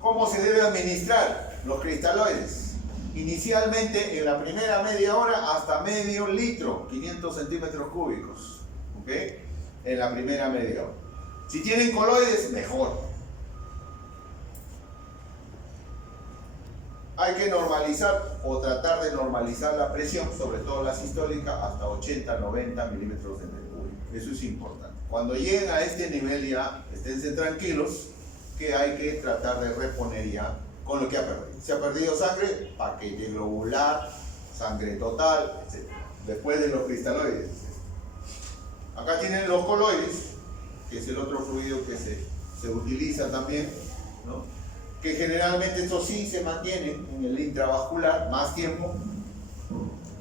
¿Cómo se debe administrar los cristaloides? Inicialmente en la primera media hora hasta medio litro, 500 centímetros cúbicos, ¿ok? En la primera media hora. Si tienen coloides, mejor. Hay que normalizar o tratar de normalizar la presión, sobre todo la sistólica, hasta 80-90 milímetros de mercurio. Eso es importante. Cuando lleguen a este nivel ya, esténse tranquilos, que hay que tratar de reponer ya con lo que ha perdido. Se ha perdido sangre, paquete globular, sangre total, etc. Después de los cristaloides. Acá tienen los coloides, que es el otro fluido que se utiliza también, ¿no? Que generalmente estos sí se mantienen en el intravascular más tiempo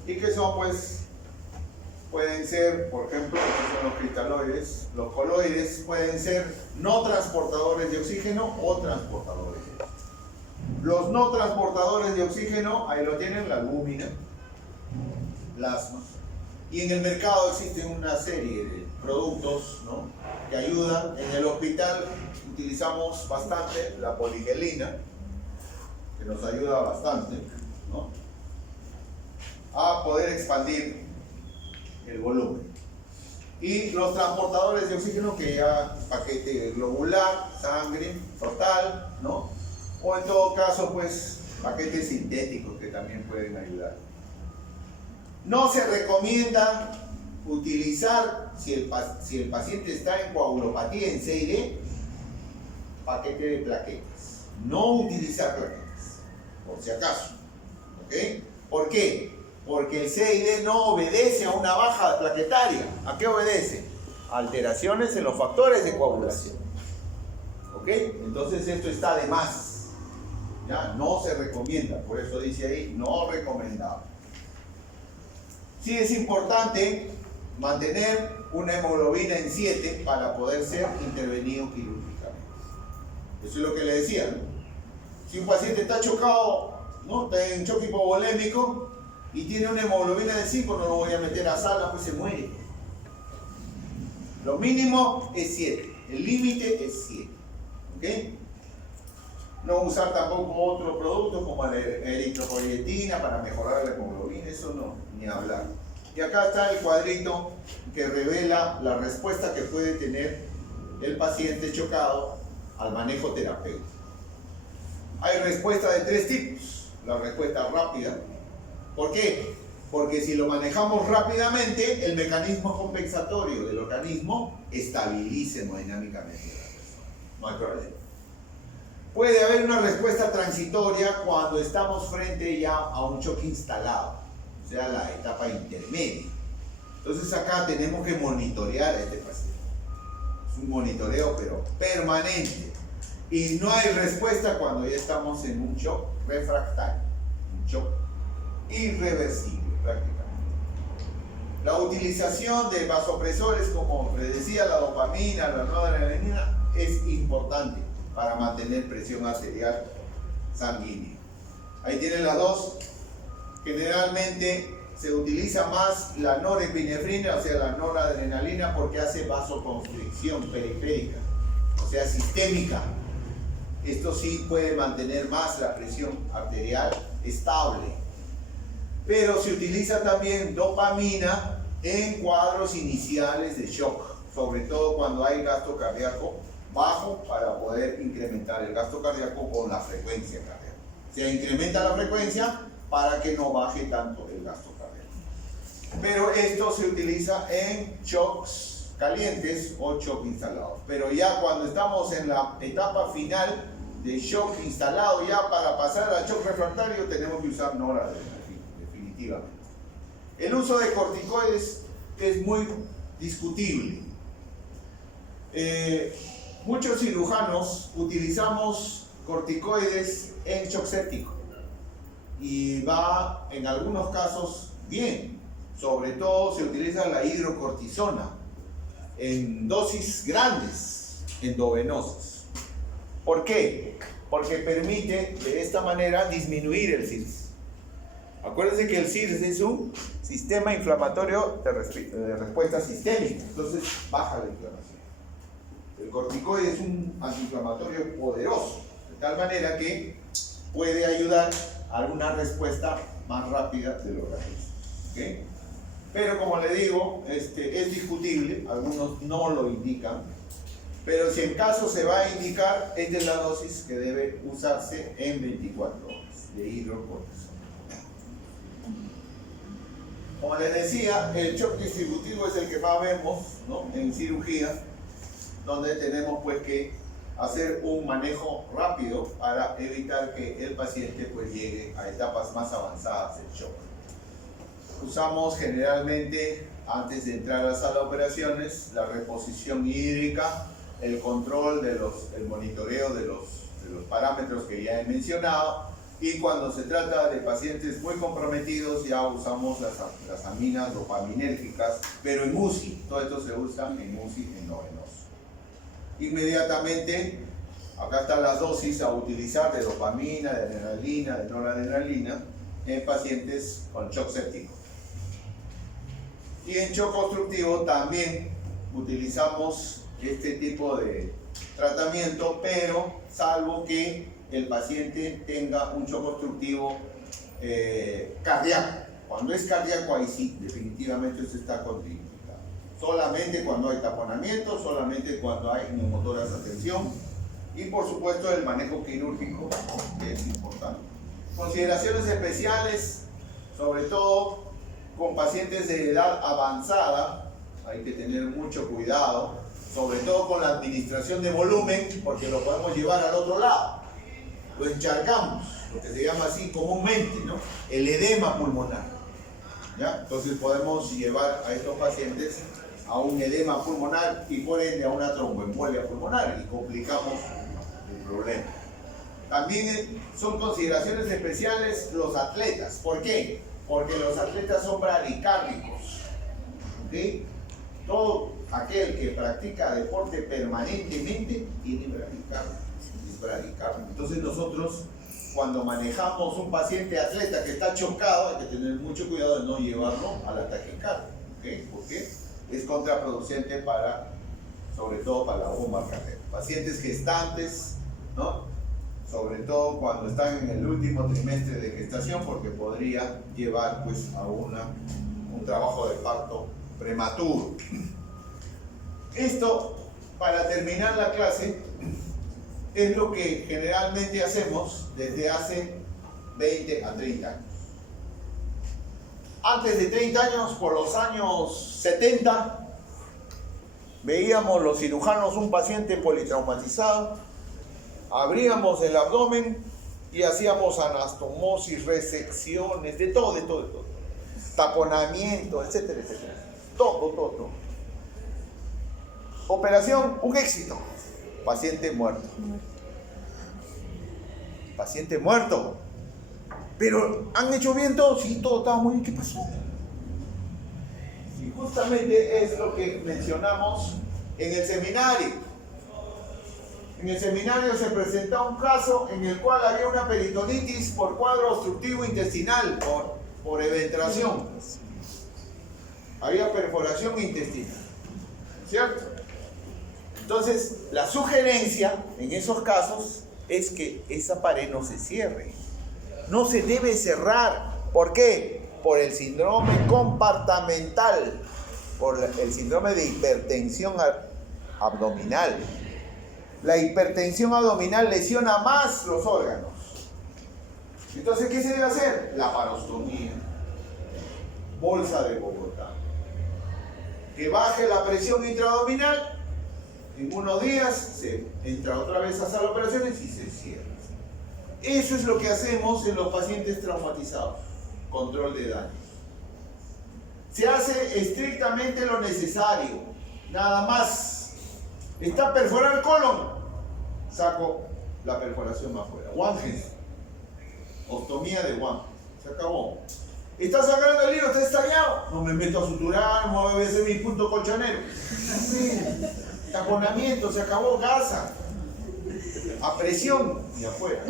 y que son pues pueden ser, por ejemplo, estos son los cristaloides, los coloides pueden ser no transportadores de oxígeno o transportadores de oxígeno. Los no transportadores de oxígeno, ahí lo tienen, la albúmina, plasma. Y en el mercado existen una serie de productos, ¿no?, que ayudan. En el hospital utilizamos bastante la poligelina, que nos ayuda bastante, ¿no?, a poder expandir el volumen. Y los transportadores de oxígeno, que ya paquete globular, sangre total, ¿no?, o en todo caso, pues, paquetes sintéticos que también pueden ayudar. No se recomienda utilizar, si el paciente está en coagulopatía en CID, paquete de plaquetas. No utilizar plaquetas, por si acaso. ¿Ok? ¿Por qué? Porque el CID no obedece a una baja plaquetaria. ¿A qué obedece? Alteraciones en los factores de coagulación. ¿Ok? Entonces esto está de más. ¿Ya? No se recomienda, por eso dice ahí, no recomendado. Sí es importante mantener una hemoglobina en 7 para poder ser intervenido quirúrgicamente. Eso es lo que le decía, ¿no? Si un paciente está chocado, ¿no?, está en choque hipovolémico y tiene una hemoglobina de 5, no lo voy a meter a sala, pues se muere. Lo mínimo es 7, el límite es 7. ¿Ok? No usar tampoco otros productos como la eritropoyetina para mejorar la hemoglobina, eso no, ni hablar. Y acá está el cuadrito que revela la respuesta que puede tener el paciente chocado al manejo terapéutico. Hay respuesta de 3 tipos. La respuesta rápida. ¿Por qué? Porque si lo manejamos rápidamente, el mecanismo compensatorio del organismo estabiliza hemodinámicamente la persona. No hay problema. Puede haber una respuesta transitoria cuando estamos frente ya a un choque instalado, o sea, la etapa intermedia. Entonces acá tenemos que monitorear a este paciente. Es un monitoreo pero permanente. Y no hay respuesta cuando ya estamos en un shock refractario, un shock irreversible prácticamente. La utilización de vasopresores, como les decía, la dopamina, la noradrenalina, es importante para mantener presión arterial sanguínea. Ahí tienen las dos. Generalmente se utiliza más la norepinefrina, o sea, la noradrenalina, porque hace vasoconstricción periférica, o sea, sistémica. Esto sí puede mantener más la presión arterial estable. Pero se utiliza también dopamina en cuadros iniciales de shock, sobre todo cuando hay gasto cardíaco bajo, para poder incrementar el gasto cardíaco con la frecuencia cardíaca. Se incrementa la frecuencia para que no baje tanto el gasto cardíaco. Pero esto se utiliza en shocks calientes o shock instalados. Pero ya cuando estamos en la etapa final de shock instalado, ya para pasar al shock refractario, tenemos que usar noradrenalina, definitivamente. El uso de corticoides es muy discutible. Muchos cirujanos utilizamos corticoides en shock séptico y va en algunos casos bien. Sobre todo se utiliza la hidrocortisona en dosis grandes endovenosas. ¿Por qué? Porque permite de esta manera disminuir el CIRS. Acuérdense que el CIRS es un sistema inflamatorio de respuesta sistémica, entonces baja la inflamación. El corticoide es un antiinflamatorio poderoso, de tal manera que puede ayudar a una respuesta más rápida del organismo. ¿Okay? Pero como le digo, es discutible, algunos no lo indican, pero si en caso se va a indicar, esta es la dosis que debe usarse en 24 horas de hidrocortisona. Como les decía, el shock distributivo es el que más vemos, ¿no?, en cirugía, donde tenemos pues que hacer un manejo rápido para evitar que el paciente pues llegue a etapas más avanzadas del shock. Usamos generalmente, antes de entrar a la sala de operaciones, la reposición hídrica, el control el monitoreo de los parámetros que ya he mencionado, Y cuando se trata de pacientes muy comprometidos, ya usamos las aminas dopaminérgicas, pero en UCI. Todo esto se usa en UCI endovenoso. Inmediatamente, acá están las dosis a utilizar de dopamina, de adrenalina, de noradrenalina en pacientes con shock séptico. Y en shock constructivo también utilizamos este tipo de tratamiento, pero salvo que el paciente tenga un shock constructivo cardíaco. Cuando es cardíaco, ahí sí, definitivamente se está contraindicado. Solamente cuando hay taponamiento, solamente cuando hay neumotoras a tensión y por supuesto el manejo quirúrgico, que es importante. Consideraciones especiales, sobre todo con pacientes de edad avanzada, hay que tener mucho cuidado, sobre todo con la administración de volumen, porque lo podemos llevar al otro lado. Lo encharcamos, lo que se llama así comúnmente, ¿no? El edema pulmonar. ¿Ya? Entonces podemos llevar a estos pacientes a un edema pulmonar y por ende a una tromboembolia pulmonar y complicamos el problema. También son consideraciones especiales los atletas. ¿Por qué? Porque los atletas son bradicárdicos. ¿Okay? Todo aquel que practica deporte permanentemente tiene bradicardia. Entonces nosotros, cuando manejamos un paciente atleta que está chocado, hay que tener mucho cuidado de no llevarlo al ataque cardíaco. ¿Okay? Porque es contraproducente sobre todo para la bomba cardíaca. Pacientes gestantes, ¿no? Sobre todo cuando están en el último trimestre de gestación, porque podría llevar pues a un trabajo de parto prematuro. Esto, para terminar la clase, es lo que generalmente hacemos desde hace 20 a 30 años. Antes de 30 años, por los años 70, veíamos los cirujanos un paciente politraumatizado, abríamos el abdomen y hacíamos anastomosis, resecciones, de todo. Taponamiento, etcétera, etcétera. Todo. Operación, un éxito. Paciente muerto. Paciente muerto. Pero ¿han hecho bien todo? Sí, todo estaba muy bien. ¿Qué pasó? Y justamente es lo que mencionamos en el seminario. En el seminario se presentó un caso en el cual había una peritonitis por cuadro obstructivo intestinal, por eventración. Había perforación intestinal. ¿Cierto? Entonces, la sugerencia en esos casos es que esa pared no se cierre. No se debe cerrar. ¿Por qué? Por el síndrome compartamental, por el síndrome de hipertensión abdominal. La hipertensión abdominal lesiona más los órganos. Entonces, ¿qué se debe hacer? Laparostomía, bolsa de Bogotá. Que baje la presión intraabdominal. En unos días se entra otra vez a sala de operaciones y se cierra. Eso es lo que hacemos en los pacientes traumatizados. Control de daños. Se hace estrictamente lo necesario. Nada más. Está perforado el colon. Saco la perforación más afuera. Wangen. Ostomía de Wangen. Se acabó. Está sangrando el hilo, está estallado. No me meto a suturar, no voy a hacer mi punto colchonero. Taponamiento, se acabó, gasa. A presión y afuera.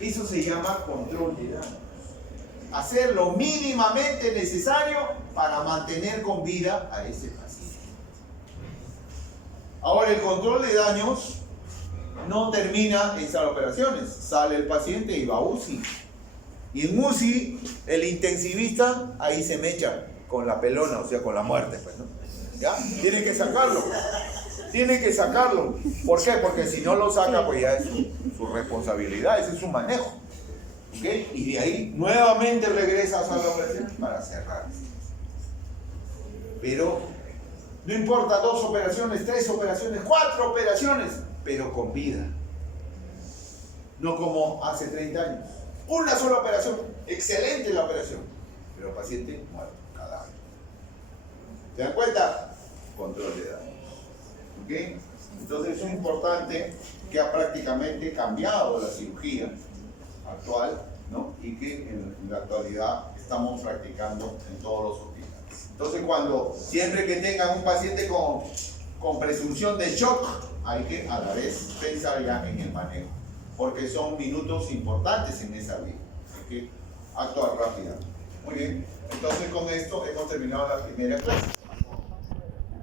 Eso se llama control de daños. Hacer lo mínimamente necesario para mantener con vida a ese paciente. Ahora, el control de daños no termina en sala de operaciones. Sale el paciente y va a UCI. Y en UCI, el intensivista ahí se mecha con la pelona, o sea, con la muerte, pues, ¿no? ¿Ya? Tiene que sacarlo. ¿Por qué? Porque si no lo saca, pues ya es su responsabilidad, ese es su manejo. ¿Okay? Y de ahí nuevamente regresa a sala de operaciones para cerrar. Pero no importa 2 operaciones, 3 operaciones, 4 operaciones, pero con vida. No como hace 30 años. Una sola operación, excelente la operación, pero paciente muerto cada año. ¿Se dan cuenta? Control de daños. ¿Ok? Entonces es importante que ha prácticamente cambiado la cirugía actual, ¿no? Y que en la actualidad estamos practicando en todos los hospitales. Entonces, siempre que tengan un paciente con presunción de shock, hay que a la vez pensar ya en el manejo, porque son minutos importantes en esa vía. Hay que actuar rápidamente. Muy bien, entonces con esto hemos terminado la primera clase.